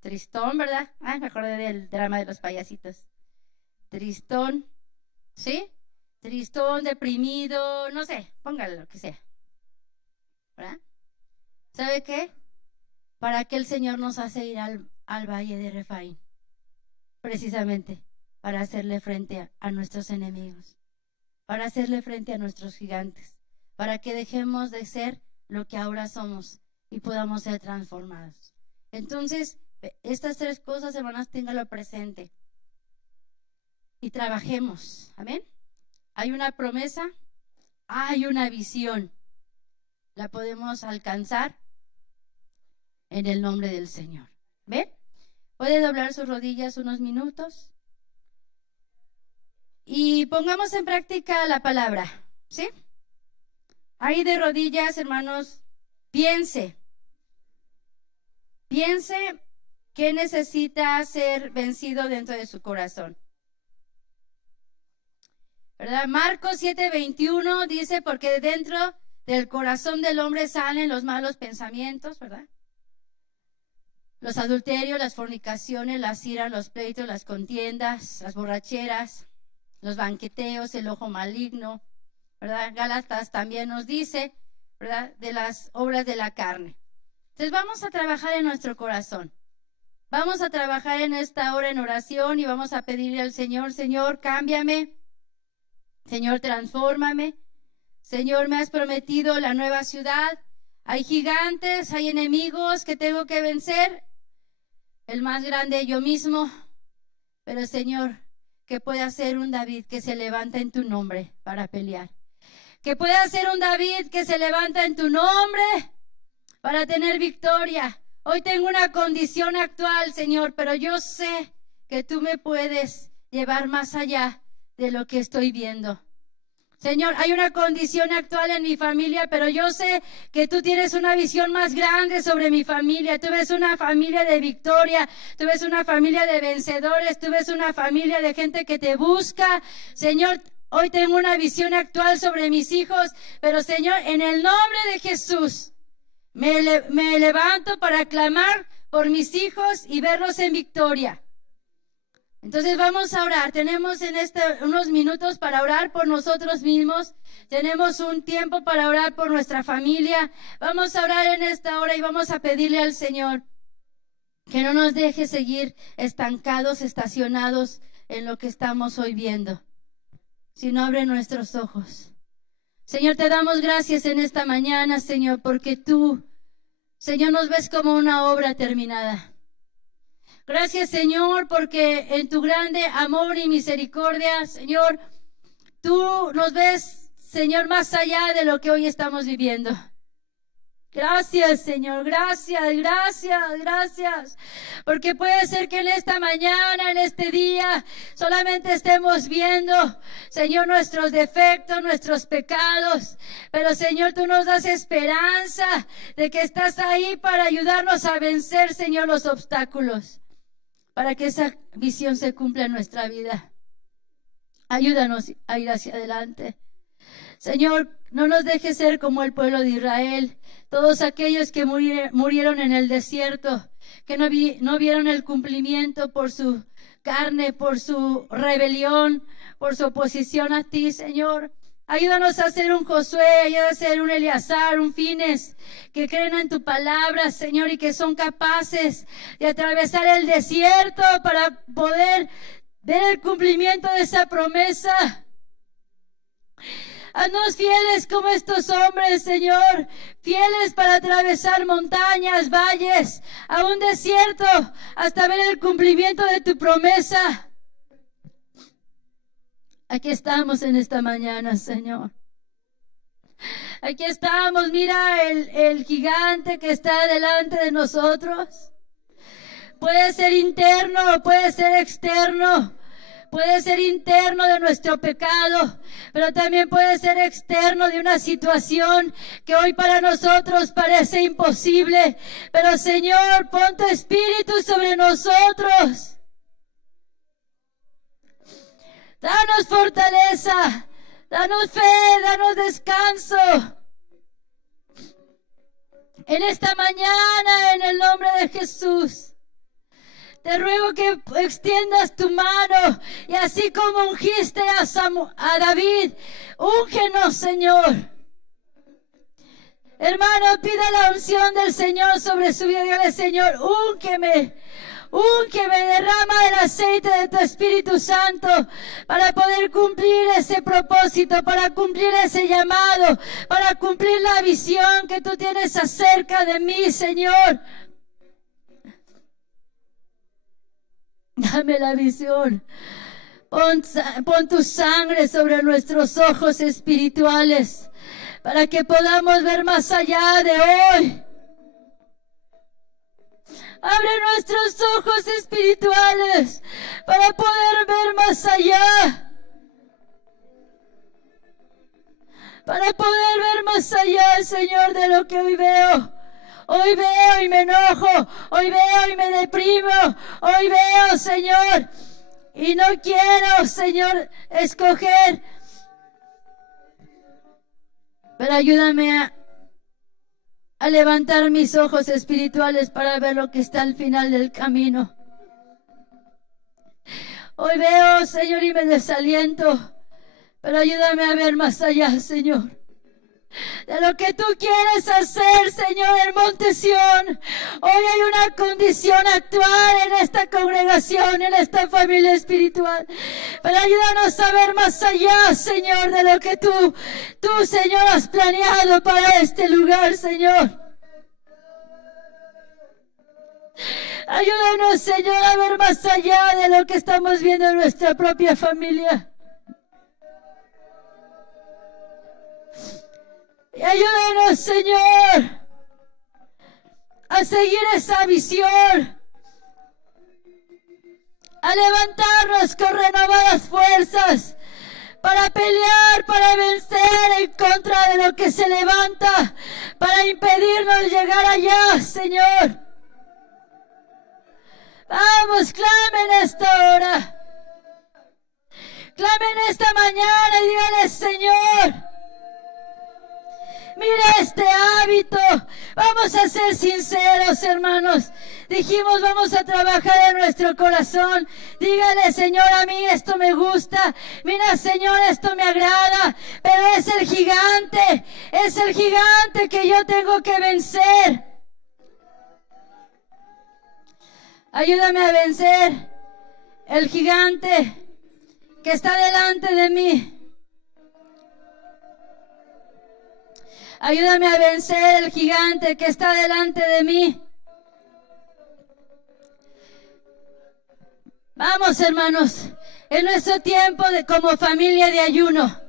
Tristón, ¿verdad? Ay, me acordé del drama de los payasitos. Tristón, ¿sí? Tristón, deprimido, no sé, póngale lo que sea, ¿verdad? ¿Sabe qué? ¿Para qué el Señor nos hace ir al valle de Refaín? Precisamente para hacerle frente a nuestros enemigos, para hacerle frente a nuestros gigantes, para que dejemos de ser lo que ahora somos y podamos ser transformados. Entonces, estas tres cosas, hermanas, ténganlo presente y trabajemos. Amén. Hay una promesa, hay una visión. La podemos alcanzar en el nombre del Señor. ¿Ven? Puede doblar sus rodillas unos minutos y pongamos en práctica la palabra, ¿sí? Ahí de rodillas, hermanos, piense qué necesita ser vencido dentro de su corazón, ¿verdad? Marcos 7:21 dice, porque dentro del corazón del hombre salen los malos pensamientos, ¿verdad? Los adulterios, las fornicaciones, las iras, los pleitos, las contiendas, las borracheras, los banqueteos, el ojo maligno, ¿verdad? Gálatas también nos dice, ¿verdad?, de las obras de la carne. Entonces vamos a trabajar en nuestro corazón. Vamos a trabajar en esta hora en oración y vamos a pedirle al Señor, Señor, cámbiame. Señor, transfórmame. Señor, me has prometido la nueva ciudad. Hay gigantes, hay enemigos que tengo que vencer. El más grande yo mismo. Pero Señor, que pueda ser un David que se levanta en tu nombre para pelear. Que pueda ser un David que se levanta en tu nombre para tener victoria. Hoy tengo una condición actual, Señor, pero yo sé que tú me puedes llevar más allá de lo que estoy viendo. Señor, hay una condición actual en mi familia, pero yo sé que tú tienes una visión más grande sobre mi familia. Tú ves una familia de victoria, tú ves una familia de vencedores, tú ves una familia de gente que te busca. Señor, hoy tengo una visión actual sobre mis hijos, pero Señor, en el nombre de Jesús, Me levanto para clamar por mis hijos y verlos en victoria. Entonces vamos a orar. Tenemos unos minutos para orar por nosotros mismos. Tenemos un tiempo para orar por nuestra familia. Vamos a orar en esta hora y vamos a pedirle al Señor que no nos deje seguir estancados, estacionados en lo que estamos hoy viendo, sino abre nuestros ojos. Señor, te damos gracias en esta mañana, Señor, porque tú, Señor, nos ves como una obra terminada. Gracias, Señor, porque en tu grande amor y misericordia, Señor, tú nos ves, Señor, más allá de lo que hoy estamos viviendo. Gracias, Señor, gracias, porque puede ser que en esta mañana, en este día, solamente estemos viendo, Señor, nuestros defectos, nuestros pecados, pero Señor, tú nos das esperanza de que estás ahí para ayudarnos a vencer, Señor, los obstáculos, para que esa visión se cumpla en nuestra vida. Ayúdanos a ir hacia adelante. Señor, no nos dejes ser como el pueblo de Israel, todos aquellos que murieron en el desierto, que no vieron el cumplimiento por su carne, por su rebelión, por su oposición a ti, Señor. Ayúdanos a ser un Josué, ayúdanos a ser un Eleazar, un Fines, que creen en tu palabra, Señor, y que son capaces de atravesar el desierto para poder ver el cumplimiento de esa promesa. Haznos fieles como estos hombres, Señor, fieles para atravesar montañas, valles, a un desierto, hasta ver el cumplimiento de tu promesa. Aquí estamos en esta mañana, Señor. Aquí estamos, mira el gigante que está delante de nosotros. Puede ser interno, puede ser externo. Puede ser interno de nuestro pecado, pero también puede ser externo de una situación que hoy para nosotros parece imposible. Pero Señor, pon tu espíritu sobre nosotros. Danos fortaleza, danos fe, danos descanso. En esta mañana, en el nombre de Jesús. Te ruego que extiendas tu mano y así como ungiste a David, úngenos, Señor. Hermano, pida la unción del Señor sobre su vida. Dígale, Señor, úngeme, derrama el aceite de tu Espíritu Santo para poder cumplir ese propósito, para cumplir ese llamado, para cumplir la visión que tú tienes acerca de mí, Señor. Dame la visión. Pon tu sangre sobre nuestros ojos espirituales para que podamos ver más allá de hoy. Abre nuestros ojos espirituales para poder ver más allá. Para poder ver más allá, Señor, de lo que hoy veo. Hoy veo y me enojo, hoy veo y me deprimo, hoy veo, Señor, y no quiero, Señor, escoger. Pero ayúdame a levantar mis ojos espirituales para ver lo que está al final del camino. Hoy veo, Señor, y me desaliento, pero ayúdame a ver más allá, Señor, de lo que tú quieres hacer, Señor, en Monte Sión. Hoy hay una condición actual en esta congregación, en esta familia espiritual. Pero ayúdanos a ver más allá, Señor, de lo que tú, Señor, has planeado para este lugar, Señor. Ayúdanos, Señor, a ver más allá de lo que estamos viendo en nuestra propia familia. Y ayúdanos, Señor, a seguir esa visión, a levantarnos con renovadas fuerzas para pelear, para vencer en contra de lo que se levanta, para impedirnos llegar allá, Señor. Vamos, clame en esta hora, clame en esta mañana y dígale, Señor, mira este hábito, Vamos a ser sinceros, hermanos. Dijimos, vamos a trabajar en nuestro corazón. Dígale, Señor, a mí esto me gusta. Mira, Señor, esto me agrada. Pero es el gigante que yo tengo que vencer. Ayúdame a vencer el gigante que está delante de mí. Ayúdame a vencer el gigante que está delante de mí. Vamos, hermanos, en nuestro tiempo como familia de ayuno.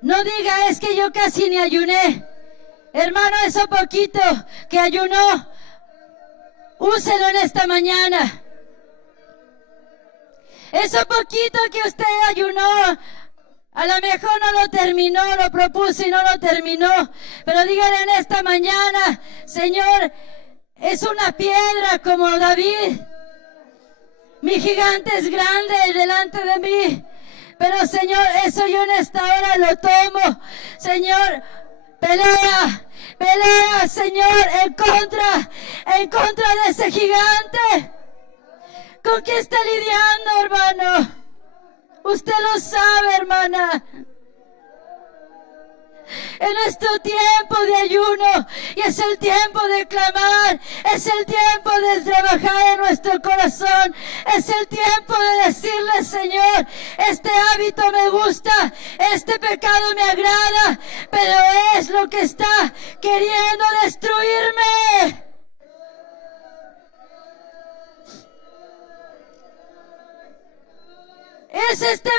No diga, es que yo casi ni ayuné. Hermano, eso poquito que ayunó, úselo en esta mañana. Eso poquito que usted ayunó, a lo mejor no lo terminó, lo propuso y no lo terminó. Pero dígale en esta mañana, Señor, es una piedra como David. Mi gigante es grande delante de mí. Pero Señor, eso yo en esta hora lo tomo. Señor, pelea, Señor, en contra de ese gigante. ¿Con qué está lidiando, hermano? Usted lo sabe, hermana. En nuestro tiempo de ayuno, y es el tiempo de clamar, es el tiempo de trabajar en nuestro corazón, es el tiempo de decirle, Señor, este hábito me gusta, este pecado me agrada, pero es lo que está queriendo destruirme. Es este